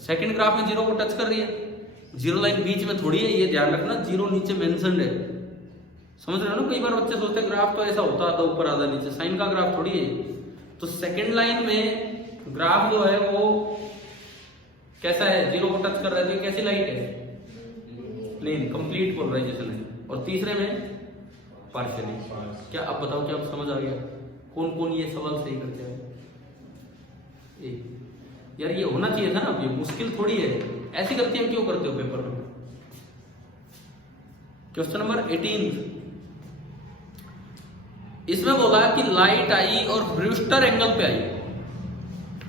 सेकंड ग्राफ में 0 को टच कर रही है। 0 लाइन बीच में थोड़ी है, ये ध्यान रखना, 0 नीचे मेंशन्ड है। समझ रहे हो ना? कई बार बच्चे सोचते हैं ग्राफ तो ऐसा होता है, आधा ऊपर आधा नीचे, साइन का ग्राफ थोड़ी है। तो सेकंड लाइन में ग्राफ जो है वो कैसा है? 0 को टच कर रहा है, तो कैसी लाइट है? प्लेन, कंप्लीट पोलराइजेशन है। और तीसरे में पार्शियली। क्या अब बताओ, क्या अब समझ आ गया कौन कौन ये सवाल सही करते हैं? यार ये होना चाहिए था ना, अब ये मुश्किल थोड़ी है, ऐसी गलतियां क्यों करते हो पेपर में? क्वेश्चन नंबर 18, इसमें बोला कि लाइट आई और ब्रूस्टर एंगल पे आई,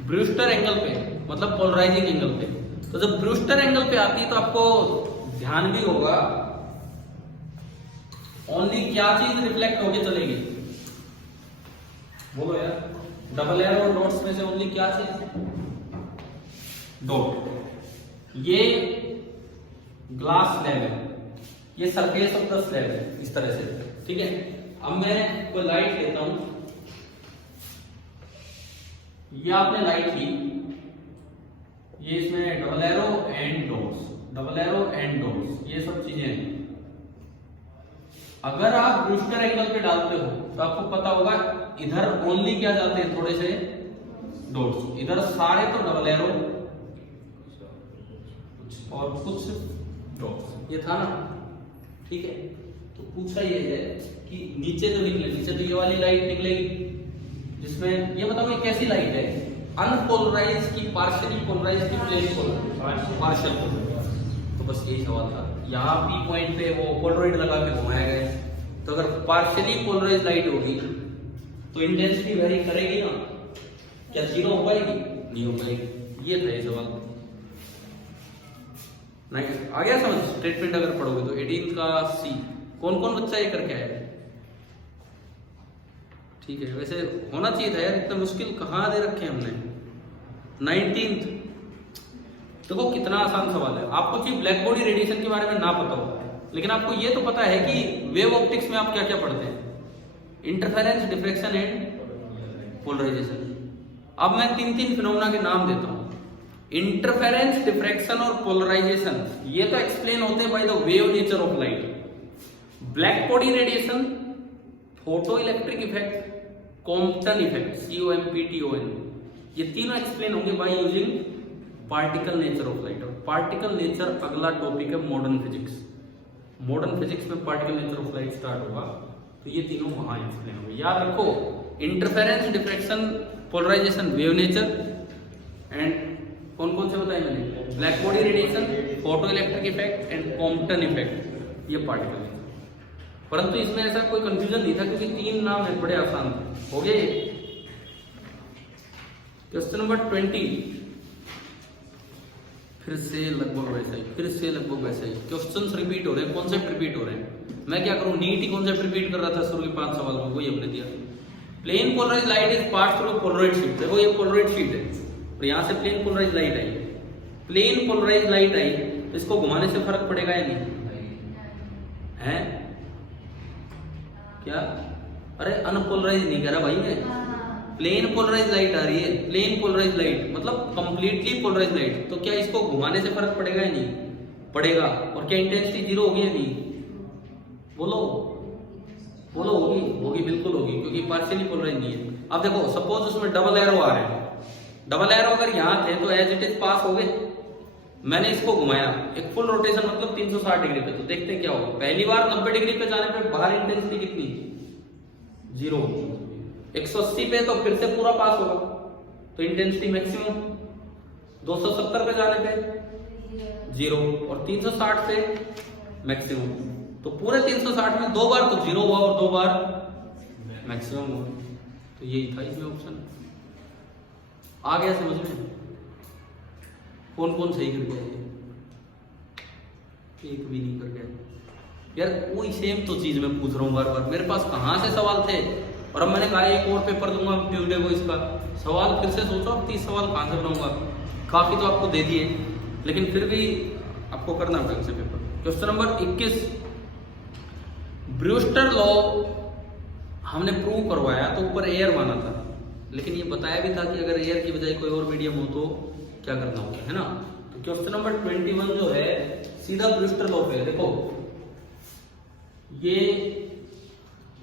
ब्रूस्टर एंगल पे मतलब पोलराइजिंग एंगल पे। तो जब ब्रूस्टर एंगल पे आती है तो आपको ध्यान भी होगा ओनली क्या चीज रिफ्लेक्ट होके चलेगी? बोलो यार, डबल एरो और डॉट्स में से ओनली क्या चीज? डॉट। ये ग्लास स्लैब है, ये सरफेस ऑफ द स्लैब है, इस तरह से, ठीक है। अब मैं कोई लाइट लेता हूं, ये आपने लाइट ली, ये इसमें double arrow and dots, double arrow and dots, ये सब चीजें हैं। अगर आप ब्रूस्टर एंगल पे डालते हो तो आपको पता होगा इधर ओनली क्या जाते हैं? थोड़े से डॉट्स, इधर सारे तो डबल एरो और कुछ डॉट्स, ये था ना, ठीक है। तो पूछा ये है कि नीचे जो निकले, नीचे तो ये वाली लाइट निकलेगी, जिसमें ये बताओ ये कैसी लाइट है? अनपोलराइज की, पार्शियली पोलराइज की, प्लेन पोलराइज, पार्शियल पोलराइज। तो बस यही सवाल था। यहाँ पी पॉइंट पे वो पोलराइड लगा के घुमाया गया है। तो अगर पार्शियली पोलराइज लाइट होगी तो इंटेंसिटी वेरी करेगी ना, क्या 0 हो पाएगी? नहीं हो पाएगी। ये था ये सवाल। नेक्स्ट आ गया समझ? स्टेटमेंट अगर पढ़ोगे तो 18 का सी, कौन कौन बच्चा ये करके आया? ठीक है, वैसे होना चाहिए था यार, इतना मुश्किल कहाँ दे रखे हैं हमने। 19th देखो कितना आसान सवाल है। आपको चाहिए ब्लैक बॉडी रेडिएशन के बारे में ना पता हो, लेकिन आपको ये तो पता है कि वेव ऑप्टिक्स में आप क्या क्या पढ़ते हैं? Interference, diffraction and polarisation. अब मैं 3 फिनोमेना के नाम देता हूं। इंटरफेरेंस, डिफ्रैक्शन और पोलराइजेशन, ये तो एक्सप्लेन होते हैं by the wave nature of light. Black body radiation, photo electric effect, Compton effect, COMPTON, ये तीनों एक्सप्लेन होंगे by using particle nature of light. और पार्टिकल नेचर अगला टॉपिक है मॉडर्न फिजिक्स। मॉडर्न फिजिक्स में particle nature of light start होगा, तो ये तीनों वहां एक्सप्लेन होंगे। याद रखो, interference, diffraction polarisation, wave nature and कौन कौन से बताए मैंने, black body radiation, photo electric effect and Compton effect, ये पार्टिकल। परंतु इसमें ऐसा कोई कंफ्यूजन नहीं था क्योंकि 3 नाम है, बड़े आसान थे। हो गए। क्वेश्चन नंबर 20 फिर से लगभग वैसा ही क्वेश्चंस रिपीट हो रहे हैं, कॉन्सेप्ट रिपीट हो रहे हैं। मैं क्या करूं, नीट ही कॉन्सेप्ट रिपीट कर रहा था शुरू के 5 सवाल में, वही हमने दिया। Plane polarise light is pass through polaroid sheet. देखो ये पोलराइड शीट है और यहां से प्लेन पोलराइज लाइट आई, प्लेन पोलराइज लाइट आई तो इसको घुमाने से फर्क पड़ेगा या नहीं है? क्या? अरे अनपोलराइज नहीं कह रहा भाई मैं, प्लेन पोलराइज लाइट आ रही है, प्लेन पोलराइज लाइट मतलब कंप्लीटली पोलराइज लाइट, तो क्या इसको घुमाने से फर्क पड़ेगा या नहीं पड़ेगा? और क्या इंटेंसिटी 0 होगी या नहीं? बोलो होगी, बिल्कुल होगी, क्योंकि पार्शियली पोलराइज नहीं है। अब देखो सपोज उसमें डबल एरो आ रहे हैं, डबल एरो अगर यहां थे तो एज इट इज पास हो गए। मैंने इसको घुमाया एक फुल रोटेशन मतलब 360 डिग्री पे, तो देखते हैं क्या होगा। पहली बार 90 डिग्री पे जाने पे बाहर इंटेंसिटी कितनी, 0। 180 पे तो फिर से पूरा पास होगा तो इंटेंसिटी मैक्सिमम। 270 पे जाने पे 0 और 360 से मैक्सिमम, तो पूरे 360 में 2 बार तो 0 हुआ और 2 बार मैक्सिमम हुआ। तो यही था इसमें ऑप्शन। आ गया समझ में? कौन कौन सही कर गया? एक भी नहीं कर गया यार। वही सेम तो चीज मैं पूछ रहा हूँ बार, मेरे पास कहां से सवाल थे और अब मैंने कहा एक और पेपर दूंगा ट्यूसडे को इसका। सवाल फिर से सोचो, अब 30 सवाल कहां से बनाऊंगा? काफी तो आपको दे दिए, लेकिन फिर भी आपको करना पड़ेगा से paper. Question number 21, Brewster law हमने प्रूव करवाया तो ऊपर एयर माना था, लेकिन ये बताया भी था कि अगर एयर की बजाय कोई और मीडियम हो तो क्या करना होगा, है ना। तो क्वेश्चन नंबर 21 जो है सीधा ब्रूस्टर लॉ पे। देखो ये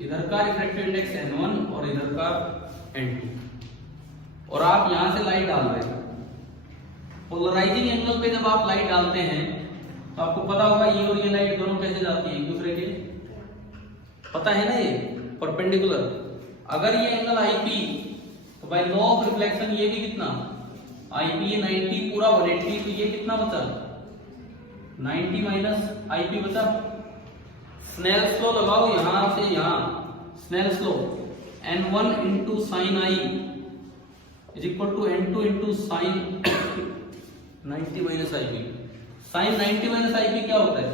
इधर का रिफ्रैक्टिव इंडेक्स n1 और इधर का n2, और आप यहां से लाइट डाल रहे हैं। पोलराइजिंग एंगल पे जब आप लाइट डालते हैं तो आपको पता होगा ये और ये लाइट दोनों कैसे जाती है एक दूसरे के, पता है ना, ये परपेंडिकुलर। अगर ये एंगल IP तो बाय लॉ ऑफ रिफ्लेक्शन ये भी कितना, IP 90 पूरा 180, तो ये कितना बचा, 90 माइनस IP बचा। स्नेल्स लॉ लगाओ यहां से यहां, Snell's law n1 into sine I is equal to n2 into sine 90 minus IP। Sine 90 minus IP क्या होता है,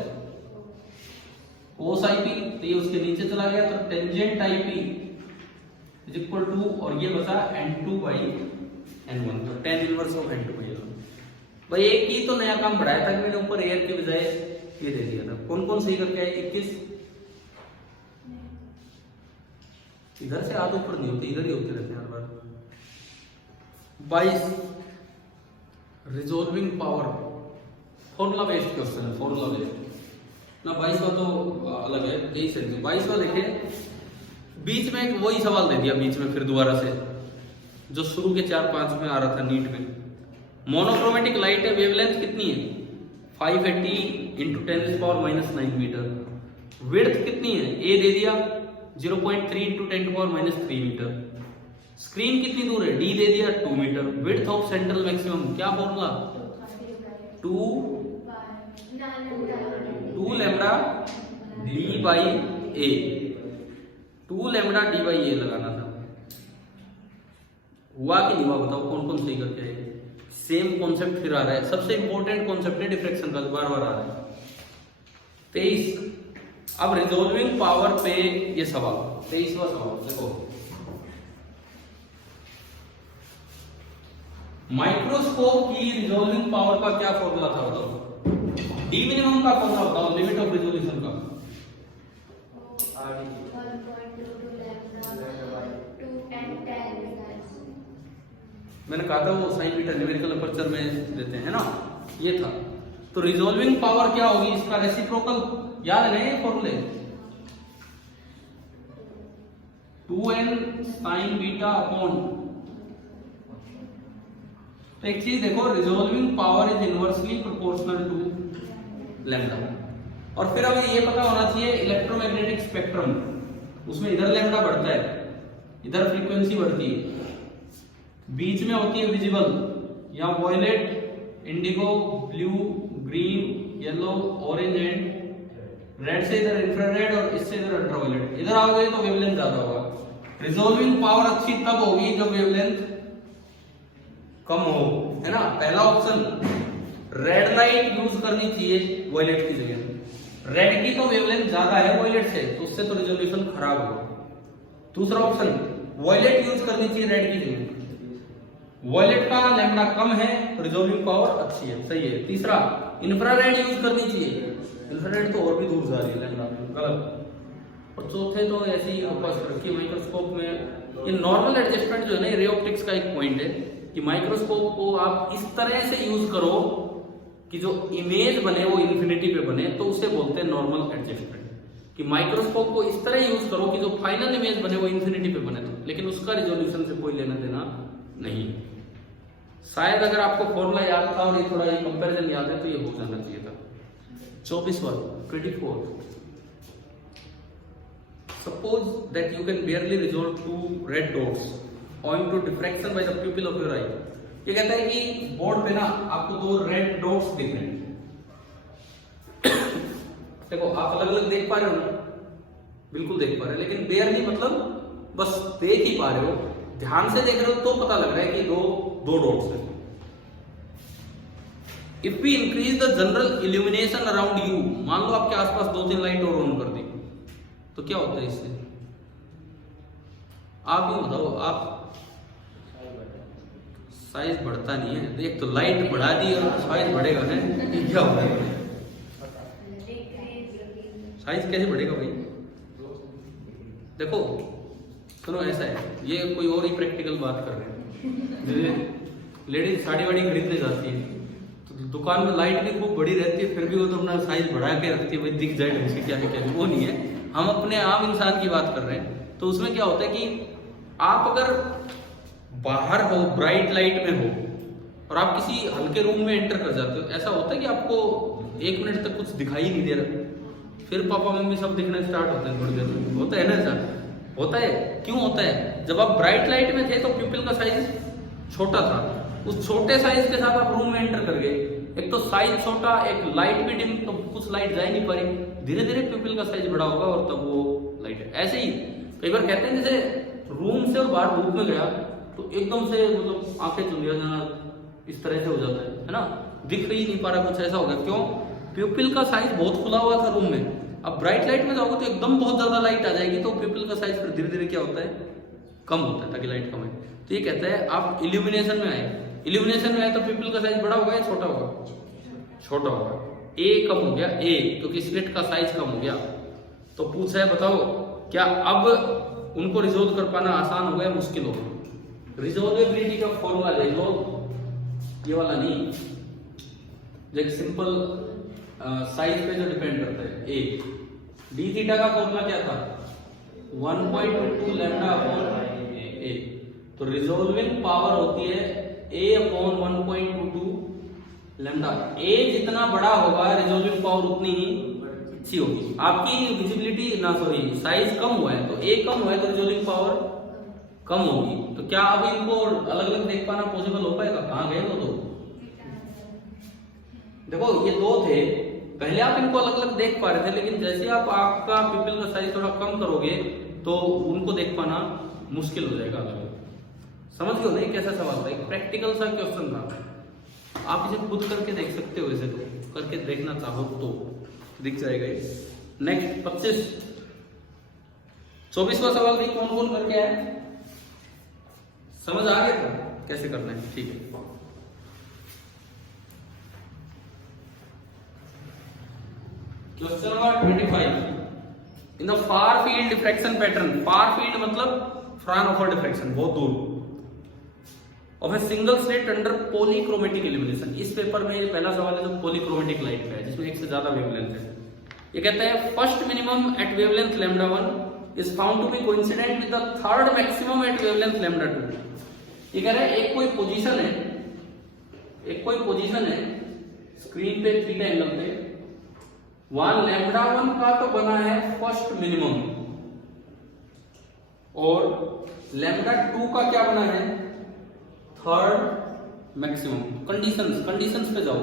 कोस IP, तो ये उसके नीचे चला गया तो tangent IP is equal to, और ये बचा n2 बाई n1, तो tan inverse of n2 by n1। भाई एक ही तो नया काम बढ़ाया था कि मैंने ऊपर एयर के बजाय ये दे दिया था। कौन कौन सही करके आए? 21 इधर से आधे ऊपर नहीं होते, इधर ही होते रहते हैं हर बार। 22 resolving power, formula based question है, फॉर्मूला बेस्ड ना। 22वां तो अलग है, 22वां देखिए, बीच में एक वही सवाल दे दिया बीच में फिर दोबारा से, जो शुरू के 4-5 में आ रहा था नीट में। मोनोक्रोमेटिक लाइट है, वेवलेंथ कितनी है 580 इंटू 10⁻⁹ मीटर। विड्थ कितनी है, ए दे दिया 0.3 इंटू 10⁻³ मीटर। स्क्रीन कितनी दूर है, डी दे दिया 2 metre. Width of central maximum, क्या formula, 2 lambda d by a, 2 lambda d by a लगाना था। हुआ कि नहीं हुआ बताओ, कौन कौन सही करके आए? सेम कॉन्सेप्ट फिर आ रहा है, सबसे इंपॉर्टेंट कॉन्सेप्ट है डिफ्रैक्शन का, बार बार आ रहा है। 23 अब रिजॉल्विंग पावर पे ये सवाल, 23वां सवाल देखो, माइक्रोस्कोप की रिजॉल्विंग पावर का क्या फॉर्मूला था बताओ? डी मिनिमम का फॉर्मूला बताओ, लिमिट ऑफ रिजोल्यूशन का। मैंने कहा था वो साइन बीटा न्यूमेरिकल अपर्चर में देते हैं ना, ये था। तो रिजॉल्विंग पावर क्या होगी, इसका रेसिप्रोकल याद है ये फॉर्मूले, 2n साइन बीटा अपॉन। तो एक चीज देखो, resolving power is inversely proportional to lambda. और फिर हमें ये पता होना चाहिए इलेक्ट्रोमैग्नेटिक स्पेक्ट्रम, उसमें इधर लैम्डा बढ़ता है, इधर फ्रीक्वेंसी बढ़ती है। बीच में होती है विजिबल, या violet, indigo, blue, green, yellow, orange and red से इधर इंफ्रारेड और इससे इधर अल्ट्रावायलेट। इधर आओगे तो वेवलेंथ ज्यादा होगा। रिजॉल्विंग पावर अच्छी तब होगी जब वेवलेंथ कम हो, है ना। पहला ऑप्शन, रेड लाइट यूज करनी चाहिए वॉयलेट की जगह। रेड की तो वेवलेंथ ज्यादा है वॉयलेट से, तो उससे तो रिजोल्यूशन खराब होगा। दूसरा ऑप्शन, वॉयलेट यूज करनी चाहिए रेड की जगह। वॉयलेट का लैम्डा कम है तो रिजोल्विंग पावर अच्छी है, सही है। तीसरा, इंफ्रारेड यूज करनी चाहिए। इंफ्रारेड तो और भी दूर जा रही है लैम्डा में, गलत। और चौथे तो ऐसे ही वापस रखिए माइक्रोस्कोप में। ये नॉर्मल एडजस्टमेंट जो है ना, रे ऑप्टिक्स का एक पॉइंट है कि माइक्रोस्कोप को आप इस तरह से यूज करो कि जो इमेज बने वो इन्फिनिटी पे बने, तो उसे बोलते हैं नॉर्मल एडजस्टमेंट। कि माइक्रोस्कोप को इस तरह यूज करो कि जो फाइनल इमेज बने वो इन्फिनिटी पे बने, तो लेकिन उसका रिजोल्यूशन से कोई लेना देना नहीं है। शायद अगर आपको फॉर्मूला याद था और ये थोड़ा ये कंपैरिजन याद है तो ये हो जाना चाहिए था। 24वां, 24, suppose that you can बेयरली resolve 2 red dots owing to diffraction by the pupil of your eye। ये कहता है कि बोर्ड पे ना आपको 2 रेड डॉट्स दिख रहे हैं। देखो आप अलग अलग देख पा रहे हो ना, बिल्कुल देख पा रहे हो, लेकिन बेयरली मतलब बस देख ही पा रहे हो। ध्यान से देख रहे हो तो पता लग रहा है कि दो डॉट्स है। If we increase the general illumination around you, मान लो आपके आसपास 2-3 लाइट और ऑन कर दी, तो क्या होता है इससे? आप ही बताओ। आप साइज बढ़ता नहीं है, एक तो लाइट बढ़ा दी और साइज बढ़ेगा है, क्या होगा? साइज कैसे बढ़ेगा भाई? देखो सुनो, ऐसा है, ये कोई और ही प्रैक्टिकल बात कर रहे हैं। जैसे लेडीज साड़ी वाड़ी खरीदने जाती है तो दुकान में लाइट भी खूब बड़ी रहती है, फिर भी वो तो अपना साइज बढ़ा के रखती है, भाई दिख जाए ढंग से, क्या है क्या है। वो नहीं है, हम अपने आम इंसान की बात कर रहे हैं। तो उसमें क्या होता है कि आप अगर बाहर हो, ब्राइट लाइट में हो और आप किसी हल्के रूम में एंटर कर जाते हो, ऐसा होता है कि आपको 1 मिनट तक कुछ दिखाई नहीं दे रहा, फिर पापा मम्मी सब दिखने स्टार्ट होते हैं थोड़ी देर में। होता है ना ऐसा? होता है। क्यों होता है? जब आप ब्राइट लाइट में थे तो प्यूपिल का साइज छोटा था, उस छोटे साइज के साथ आप रूम में एंटर कर गए, एक तो साइज छोटा, एक लाइट भी डिम, तो कुछ लाइट जा ही नहीं पा रही, धीरे धीरे प्यूपिल का साइज बड़ा होगा और तब वो लाइट है। ऐसे ही कई बार कहते हैं जैसे रूम से और बाहर धूप में गया तो एकदम से मतलब आंखें चुंधिया जाना इस तरह से हो जाता है ना, दिख ही नहीं पा रहा, कुछ ऐसा हो गया। क्यों? प्यूपिल का साइज बहुत खुला हुआ था रूम में। अब ब्राइट लाइट में जाओगे तो एकदम बहुत ज्यादा लाइट आ जाएगी, तो प्यूपिल का साइज फिर धीरे धीरे क्या होता है? कम होता है, ताकि लाइट कम आए। तो ये कहता है आप इल्यूमिनेशन में आए, इल्यूमिनेशन में आए तो प्यूपिल का साइज बड़ा होगा या छोटा होगा? छोटा होगा। ए कम हो गया, ए, क्योंकि स्लिट का साइज कम हो गया। तो पूछा है बताओ क्या अब उनको रिजोल्व कर पाना आसान हो गया मुश्किल हो गया? रिजोल्वेबिलिटी का फॉर्मूला रिजोल्व ये वाला नहीं, जो एक सिंपल साइज पे जो डिपेंड करता है, ए डी थीटा का फॉर्मूला क्या था? 1.2 लैम्डा अपॉन ए। तो रिजोल्विंग पावर होती है ए अपॉन 1.22 लैम्डा। ए जितना बड़ा होगा रिजोल्विंग पावर उतनी ही अच्छी होगी। आपकी विजिबिलिटी ना सॉरी साइज कम हुआ है तो ए कम हुआ है तो रिजोल्विंग पावर कम होगी। तो क्या अब इनको अलग अलग देख पाना पॉसिबल हो पाएगा? कहाँ गए वो दो? देखो ये 2 थे, पहले आप इनको अलग अलग देख पा रहे थे, लेकिन जैसे आप आपका प्यूपिल का साइज थोड़ा कम करोगे तो उनको देख पाना मुश्किल हो जाएगा अलग। समझ गए ना? कैसा सवाल था, एक प्रैक्टिकल सा क्वेश्चन था। आप इसे खुद करके देख सकते हो, वैसे तो करके देखना चाहो तो दिख जाएगा ये। नेक्स्ट 25, 24वां सवाल भी कौन कौन करके आया? समझ आ गया था कैसे करना है? ठीक है। Question number 25, in the far field diffraction pattern, far field मतलब फ्रान ऑफ डिफ्रैक्शन, बहुत दूर, of a single slit under polychromatic illumination. इस पेपर में ये पहला सवाल है जो पॉलीक्रोमेटिक लाइट का है, जिसमें एक से ज्यादा वेवलेंथ है। ये कहता है first minimum at wavelength lambda 1 is found to be coincident with the third maximum at wavelength lambda 2। ये कह रहा है एक कोई पोजीशन है स्क्रीन पे थीटा एंगल पे, वहां लैम्डा 1 का तो बना है फर्स्ट मिनिमम और लैम्डा 2 का क्या बना है? Third maximum. कंडीशंस पे जाओ।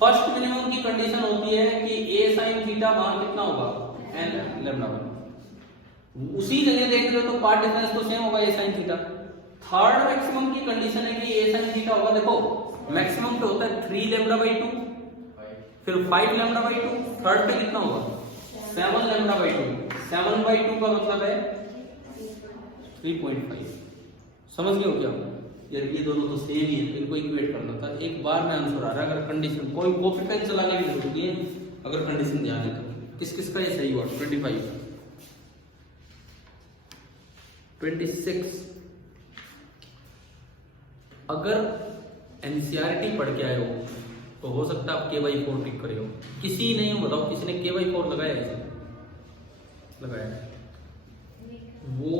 फर्स्ट मिनिमम की कंडीशन होती है कि a sin थीटा मान कितना होगा, n लैम्डा 1। उसी जगह देख रहे हो तो पार्ट डिफरेंस तो सेम होगा a sin theta. Third maximum की कंडीशन है कि a sin थीटा होगा, देखो मैक्सिमम पे होता है 3 लैम्डा बाई 2, फिर 5 लैम्डा बाई 2, थर्ड पे कितना होगा 7 लैम्डा बाई 2। 7 बाई 2 का मतलब है 3.5। समझ गए हो क्या यार, ये दोनों तो सेम ही है, इनको इक्वेट करना था। एक बार में आंसर आ रहा है, अगर कंडीशन कोई कोएफिशिएंट चलाने की जरूरत नहीं है, अगर कंडीशन ध्यान है तो। किस किस का ये सही हुआ, 25 26। अगर एनसीईआरटी पढ़ के आए हो तो हो सकता है आप k/4 टिक करे हो। किसी नहीं हो बताओ, किसी ने k/4 लगाया है? लगाया। वो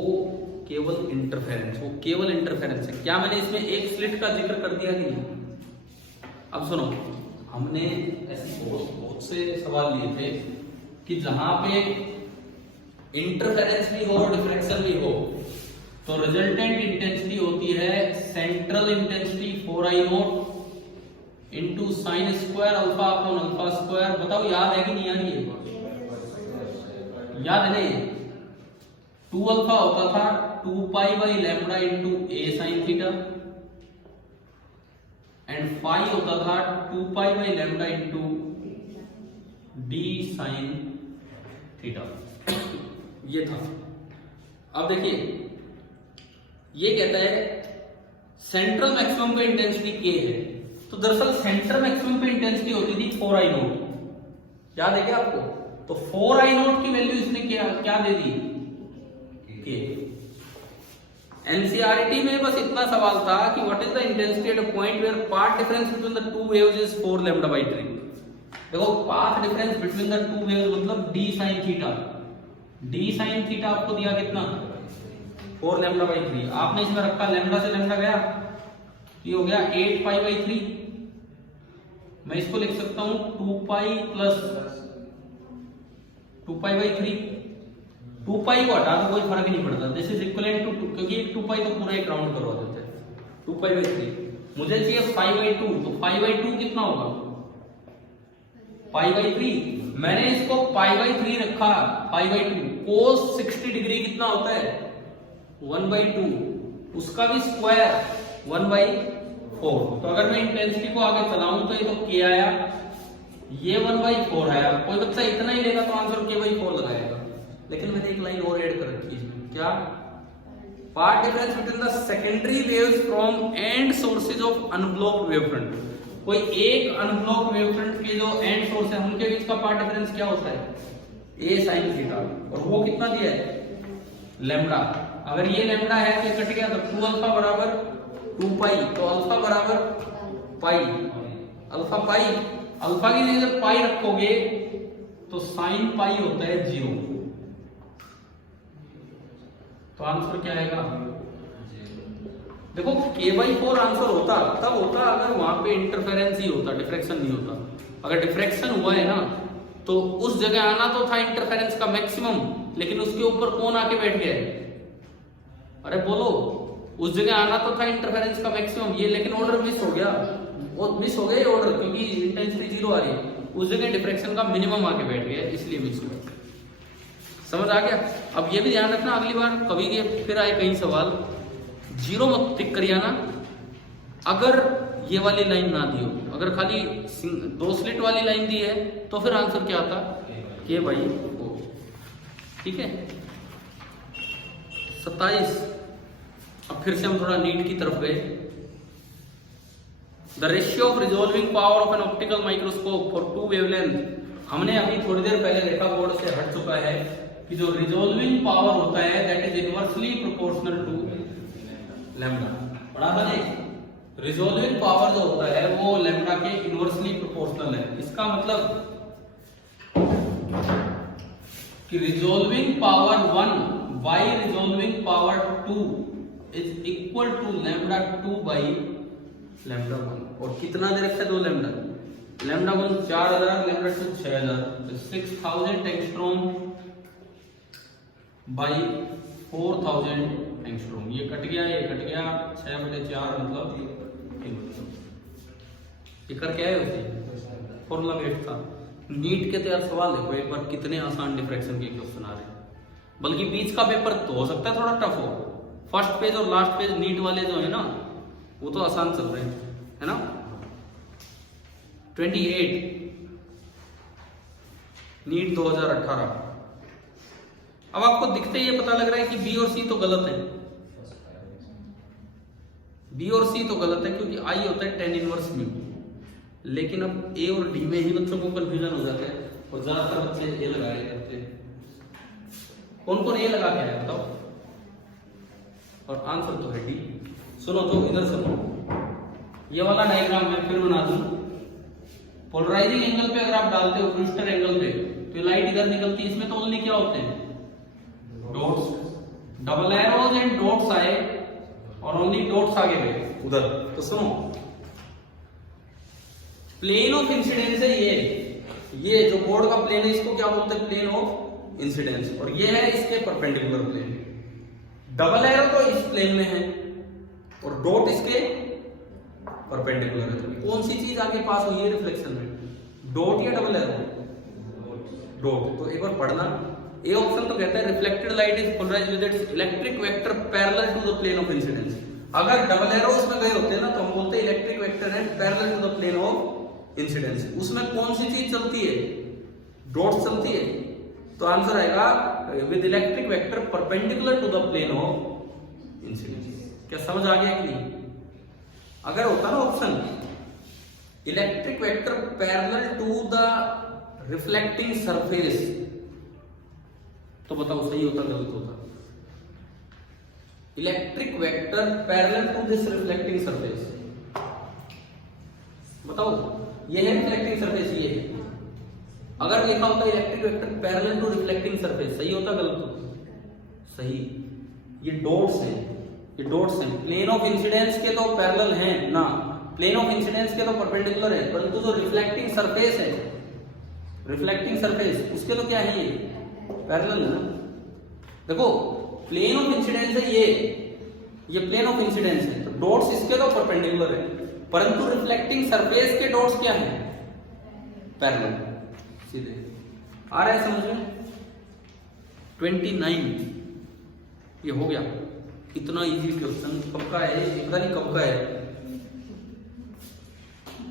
केवल इंटरफेरेंस, वो केवल इंटरफेरेंस है। क्या मैंने इसमें एक स्लिट का जिक्र कर दिया कि नहीं? अब सुनो, हमने ऐसे बहुत से सवाल लिए थे कि जहां पे इंटरफेरेंस भी हो और डिफ्रैक्शन भी हो, तो रिजल्टेंट इंटेंसिटी होती है central intensity 4I0 into sine square alpha upon alpha square. बताओ याद है कि नहीं याद? ये याद है नहीं? 2 अल्फा होता था 2 pi by lambda into a sine theta, and phi होता था 2 pi by lambda into d sine theta. ये था। अब देखिए, ये कहता है सेंट्रल मैक्सिमम पे इंटेंसिटी k है, तो दरअसल सेंट्रल मैक्सिमम पे इंटेंसिटी होती थी 4I0। याद है क्या आपको? तो 4I0 की वैल्यू इसने क्या दे दी, k। एनसीईआरटी में बस इतना सवाल था कि what is the intensity at a point where path difference between the two waves is 4 lambda by 3। देखो path difference between the two waves मतलब d sin theta. d sin theta आपको दिया कितना, 4 लैम्डा बाई 3। आपने इसमें रखा lambda से lambda गया, ये हो गया 8 पाई बाई 3। मैं इसको लिख सकता हूं 2 पाई प्लस 2 पाई बाई 3। 2 पाई को हटा दो, कोई फर्क नहीं पड़ता। दिस इज इक्विवेलेंट टू 2, क्योंकि 2 पाई तो पूरा एक राउंड करवा देते हैं। 2 पाई बाई 3 मुझे चाहिए 5 बाई 2, तो 5 बाई 2 कितना होगा, पाई बाई 3। मैंने इसको पाई बाई 3 रखा, पाई बाई 2। कोस 60 डिग्री कितना होता है, 1/2, उसका भी स्क्वायर 1/4। तो अगर मैं इंटेंसिटी को आगे चलाऊं तो ये तो k आया, ये 1/4 आया। कोई बच्चा इतना ही लेगा तो आंसर k/4 लगाएगा। लेकिन मैंने एक लाइन और ऐड कर रखी है, क्या? Path difference between the secondary waves from and sources of unblocked wavefront. कोई एक अनब्लॉक्ड वेवफ्रंट के जो एंड सोर्स है उनके बीच का पाथ डिफरेंस क्या होता है, a sin थीटा। और वो कितना दिया है, लैम्डा। अगर ये लैम्डा है तो कट गया, तो 2 अल्फा बराबर 2 पाई, तो अल्फा बराबर पाई, अल्फा पाई। अल्फा की जगह जब पाई रखोगे तो साइन पाई होता है 0, तो आंसर क्या आएगा? देखो k/4 आंसर होता तब होता अगर वहां पे इंटरफेरेंस ही होता, डिफ्रैक्शन नहीं होता। अगर डिफ्रैक्शन हुआ है ना तो उस जगह आना तो था इंटरफेरेंस का मैक्सिमम, लेकिन उसके ऊपर कौन आके बैठ गया है? अरे बोलो, उस जगह आना तो था इंटरफेरेंस का मैक्सिमम, ये लेकिन ऑर्डर मिस हो गया। वो मिस हो गया ये ऑर्डर, क्योंकि इंटेंसिटी 0 आ रही है, उस जगह डिफ्रैक्शन का मिनिमम आके बैठ गया, इसलिए मिस हुआ। समझ आ गया? अब ये भी ध्यान रखना, अगली बार कभी के फिर आए कहीं सवाल 0 मत टिक करिए ना, अगर ये वाली लाइन ना दी हो। अगर खाली 2 स्लिट वाली लाइन दी है तो फिर आंसर क्या आता, k/4। ठीक है। 27। अब फिर से हम थोड़ा नीट की तरफ गए। The ratio of resolving power of an optical microscope for 2 wavelength. हमने अभी थोड़ी देर पहले देखा, बोर्ड से हट चुका है, कि जो रिजॉल्विंग पावर होता है that is inversely proportional to lambda. पढ़ा था नहीं? रिजॉल्विंग पावर जो होता है वो लैम्डा के इनवर्सली प्रोपोर्शनल है। इसका मतलब कि resolving power 1 by resolving power 2 is equal to lambda 2 by lambda 1। और कितना दे रखा है, 2 लैम्डा। लैम्डा 1 4000, लैम्डा 2 6000, तो 6000 एंगस्ट्रॉम बाई 4000 एक्टिंग स्ट्रॉन्ग। ये कट गया, ये कट गया, 6/4 मतलब 3/4। ये कर क्या है होती फॉर्मूला में था। नीट के तो यार सवाल देखो एक बार, कितने आसान डिफ्रैक्शन के क्वेश्चन आ रहे हैं। बल्कि बीच का पेपर तो हो सकता है थोड़ा टफ हो, फर्स्ट पेज और लास्ट पेज नीट वाले जो है ना वो तो आसान चल रहे हैं, है ना। 28 नीट 2018। अब आपको दिखते ही ये पता लग रहा है कि बी और सी तो गलत है, बी और सी तो गलत है क्योंकि आई होता है tan इनवर्स म्यू। लेकिन अब ए और डी में ही बच्चों को कंफ्यूजन हो जाता है और ज्यादातर बच्चे ए लगाए करते हैं। कौन कौन ए लगा के आया बताओ, और आंसर तो है डी। सुनो तो इधर सुनो, ये वाला डायग्राम मैं फिर बना दूं। पोलराइजिंग एंगल पे अगर आप डालते हो ब्रूस्टर एंगल पे तो लाइट इधर निकलती है। इसमें तो ओनली क्या होते हैं dots, double arrows and dots आए और ओनली डॉट्स आगे गए उधर। तो सुनो, प्लेन ऑफ इंसिडेंस है ये जो बोर्ड का प्लेन है इसको क्या बोलते हैं प्लेन ऑफ इंसिडेंस, और ये है इसके परपेंडिकुलर प्लेन। डबल एरो तो इस प्लेन में है और डॉट इसके परपेंडिकुलर है। तो कौन सी चीज आगे पास हुई है रिफ्लेक्शन में, डॉट या डबल एरो? डॉट। तो एक बार पढ़ना, ए ऑप्शन तो कहता है reflected light is polarised with its electric vector parallel to the plane of incidence. अगर डबल एरो उसमें गए होते हैं ना तो हम बोलते हैं इलेक्ट्रिक वेक्टर है parallel to the plane of incidence. उसमें कौन सी चीज चलती है, डॉट चलती है। तो आंसर आएगा with electric vector perpendicular to the plane of incidence. क्या समझ आ गया कि नहीं? अगर होता ना option electric vector parallel to the reflecting surface तो बताओ सही होता गलत होता? Electric vector parallel to this reflecting surface, बताओ ये है रिफ्लेक्टिंग सरफेस ये है। अगर लिखा होता electric vector parallel to reflecting surface सही होता गलत होता? सही। ये डॉट्स हैं, ये डॉट्स हैं। प्लेन ऑफ इंसिडेंस के तो पैरेलल हैं ना, प्लेन ऑफ इंसिडेंस के तो परपेंडिकुलर है, परंतु जो रिफ्लेक्टिंग सरफेस है, रिफ्लेक्टिंग सरफेस उसके तो क्या है ये पैरेलल है ना। देखो प्लेन ऑफ इंसिडेंस है ये प्लेन ऑफ इंसिडेंस है तो डॉट्स इसके तो परपेंडिकुलर है, परंतु रिफ्लेक्टिंग सरफेस के डॉट्स क्या है पैरेलल। सीधे आ रहा है समझ में? 29 ये हो गया। इतना इजी क्वेश्चन कब का है पता नहीं, कब का है,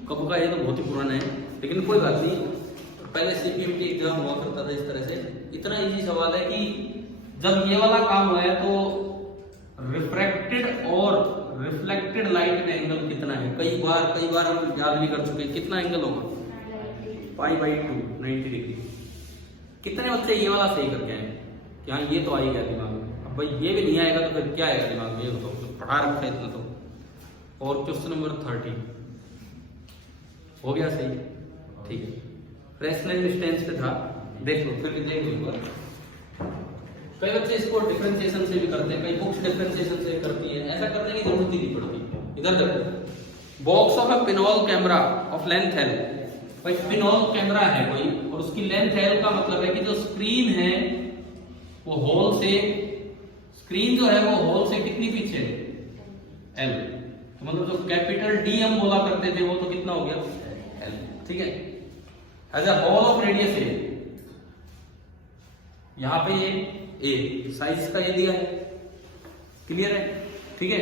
कब का है तो बहुत ही पुराना है, लेकिन कोई बात नहीं। पहले सीपीएमटी एग्जाम हुआ करता था इस तरह से। इतना इजी सवाल है कि जब ये वाला काम हुआ है तो रिफ्रैक्टेड और रिफ्लेक्टेड लाइट का एंगल कितना है, कई बार हम याद भी कर चुके हैं। कितना एंगल होगा π/2 90 डिग्री। कितने बच्चे ये वाला सही करके आए कि हाँ ये तो आ ही गया दिमाग में। अब भाई ये भी नहीं आएगा तो फिर क्या आएगा दिमाग में, ये तो पढ़ा रखा है इतना तो। और क्वेश्चन नंबर 30 हो गया सही, ठीक है। रेशनल डिस्टेंस पे था, देख लो फिर भी देख लो एक बार। कई बच्चे इसको डिफरेंशिएशन से भी करते हैं, कई बुक्स डिफरेंशिएशन से करती है, ऐसा करने की जरूरत ही नहीं पड़ती। इधर देखो, box of a pinhole camera of length L। भाई पिनोल कैमरा है कोई और उसकी लेंथ L का मतलब है कि जो स्क्रीन है वो होल से, स्क्रीन जो है वो होल से कितनी पीछे है L। तो मतलब जो कैपिटल D हम बोला करते थे वो तो कितना हो गया L, ठीक है। As a hole of radius a, यहां पे ये ए साइज का ये दिया है, क्लियर है, ठीक है।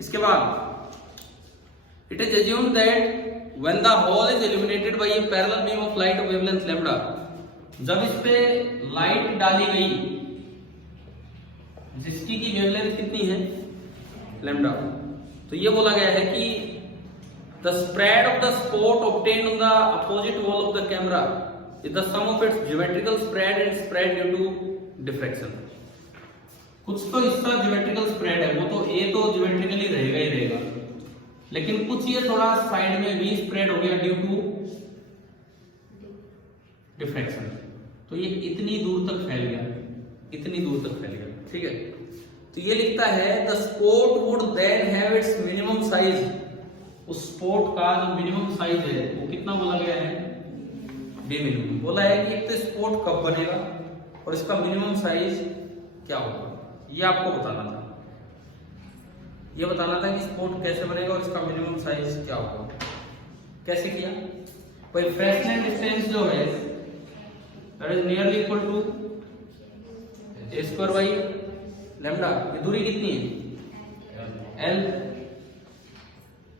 इसके बाद it is assumed that when the hole is illuminated by a parallel beam of light of wavelength lambda, जब इस पे लाइट डाली गई जिसकी की वेवलेंथ कितनी है लैम्डा, तो ये बोला गया है कि the spread of the spot obtained on the opposite wall of the camera is the sum of its geometrical spread and spread due to diffraction। कुछ तो इसका ज्योमेट्रिकल स्प्रेड है, वो तो ए तो ज्योमेट्रिकली रहेगा ही रहेगा, लेकिन कुछ ये थोड़ा साइड में भी स्प्रेड हो गया ड्यू टू डिफ्रैक्शन। तो ये इतनी दूर तक फैल गया, इतनी दूर तक फैल गया, ठीक है। तो ये लिखता है the spot would then have its minimum size, उस स्पॉट का जो मिनिमम साइज है वो कितना बोला गया है बी मिनिमम। बोला है कि एक तो स्पॉट कब बनेगा और इसका मिनिमम साइज क्या होगा, ये आपको बताना था। ये बताना था कि स्पोर्ट कैसे बनेगा और इसका मिनिमम साइज क्या होगा। कैसे किया? भाई फ्रेशनेस डिस्टेंस जो है that is nearly equal to a square by lambda. ये दूरी कितनी है? l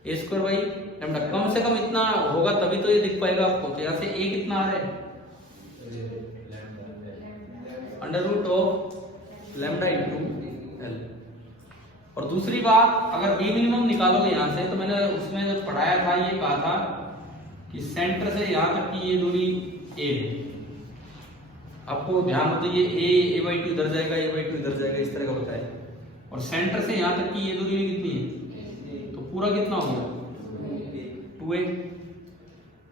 a square by lambda. कम से कम इतना होगा तभी तो ये दिख पाएगा आपको। तो यहाँ से a कितना आ रहा है? Under root of lambda into l। और दूसरी बात, अगर बी मिनिमम निकालोगे यहाँ से, तो मैंने उसमें जब पढ़ाया था ये कहा था कि सेंटर से यहाँ तक की ये दूरी a है। आपको ध्यान हो तो ये a/2 इधर जाएगा, a/2 इधर जाएगा, इस तरह का होता है। और सेंटर से यहाँ तक की ये दूरी कितनी है? तो पूरा कितना हो गया? 2a।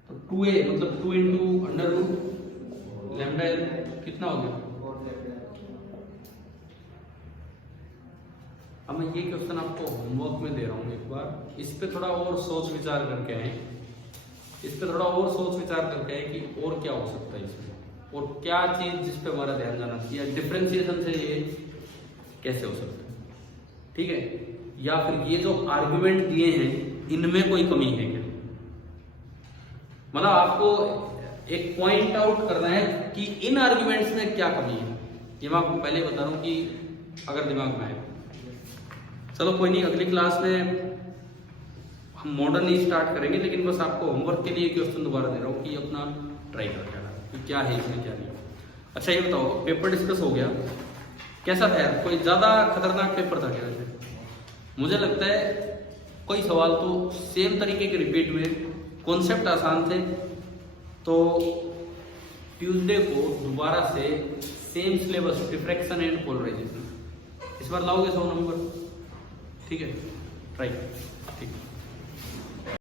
तो 2a मतलब 2 इंटू अंडर रूट लैम्डा कितना हो गया? अब मैं ये क्वेश्चन आपको होमवर्क में दे रहा हूँ, एक बार इस पे थोड़ा और सोच विचार करके आए, इस पे थोड़ा और सोच विचार करके आए कि और क्या हो सकता है इसमें, और क्या चीज जिस पे हमारा ध्यान जाना चाहिए। डिफरेंशिएशन से ये कैसे हो सकता है, ठीक है? या फिर ये जो आर्गुमेंट दिए हैं इनमें कोई कमी है क्या? मतलब आपको एक पॉइंट आउट करना है कि इन आर्गुमेंट्स में क्या कमी है। ये मैं आपको पहले बता रहा हूँ कि अगर दिमाग में आए। चलो कोई नहीं, अगली क्लास में हम मॉडर्न ही स्टार्ट करेंगे, लेकिन बस आपको होमवर्क के लिए क्वेश्चन दोबारा दे रहा हूँ कि अपना ट्राई कर लेना कि क्या है इसमें क्या नहीं। अच्छा ये बताओ, पेपर डिस्कस हो गया, कैसा था यार? कोई ज्यादा खतरनाक पेपर था क्या? मुझे लगता है कोई सवाल तो सेम तरीके के रिपीट हुए, कॉन्सेप्ट आसान थे। तो ट्यूसडे को दोबारा से same syllabus diffraction and polarisation इस बार लाओगे 100 नंबर, ठीक है? ट्राई, ठीक।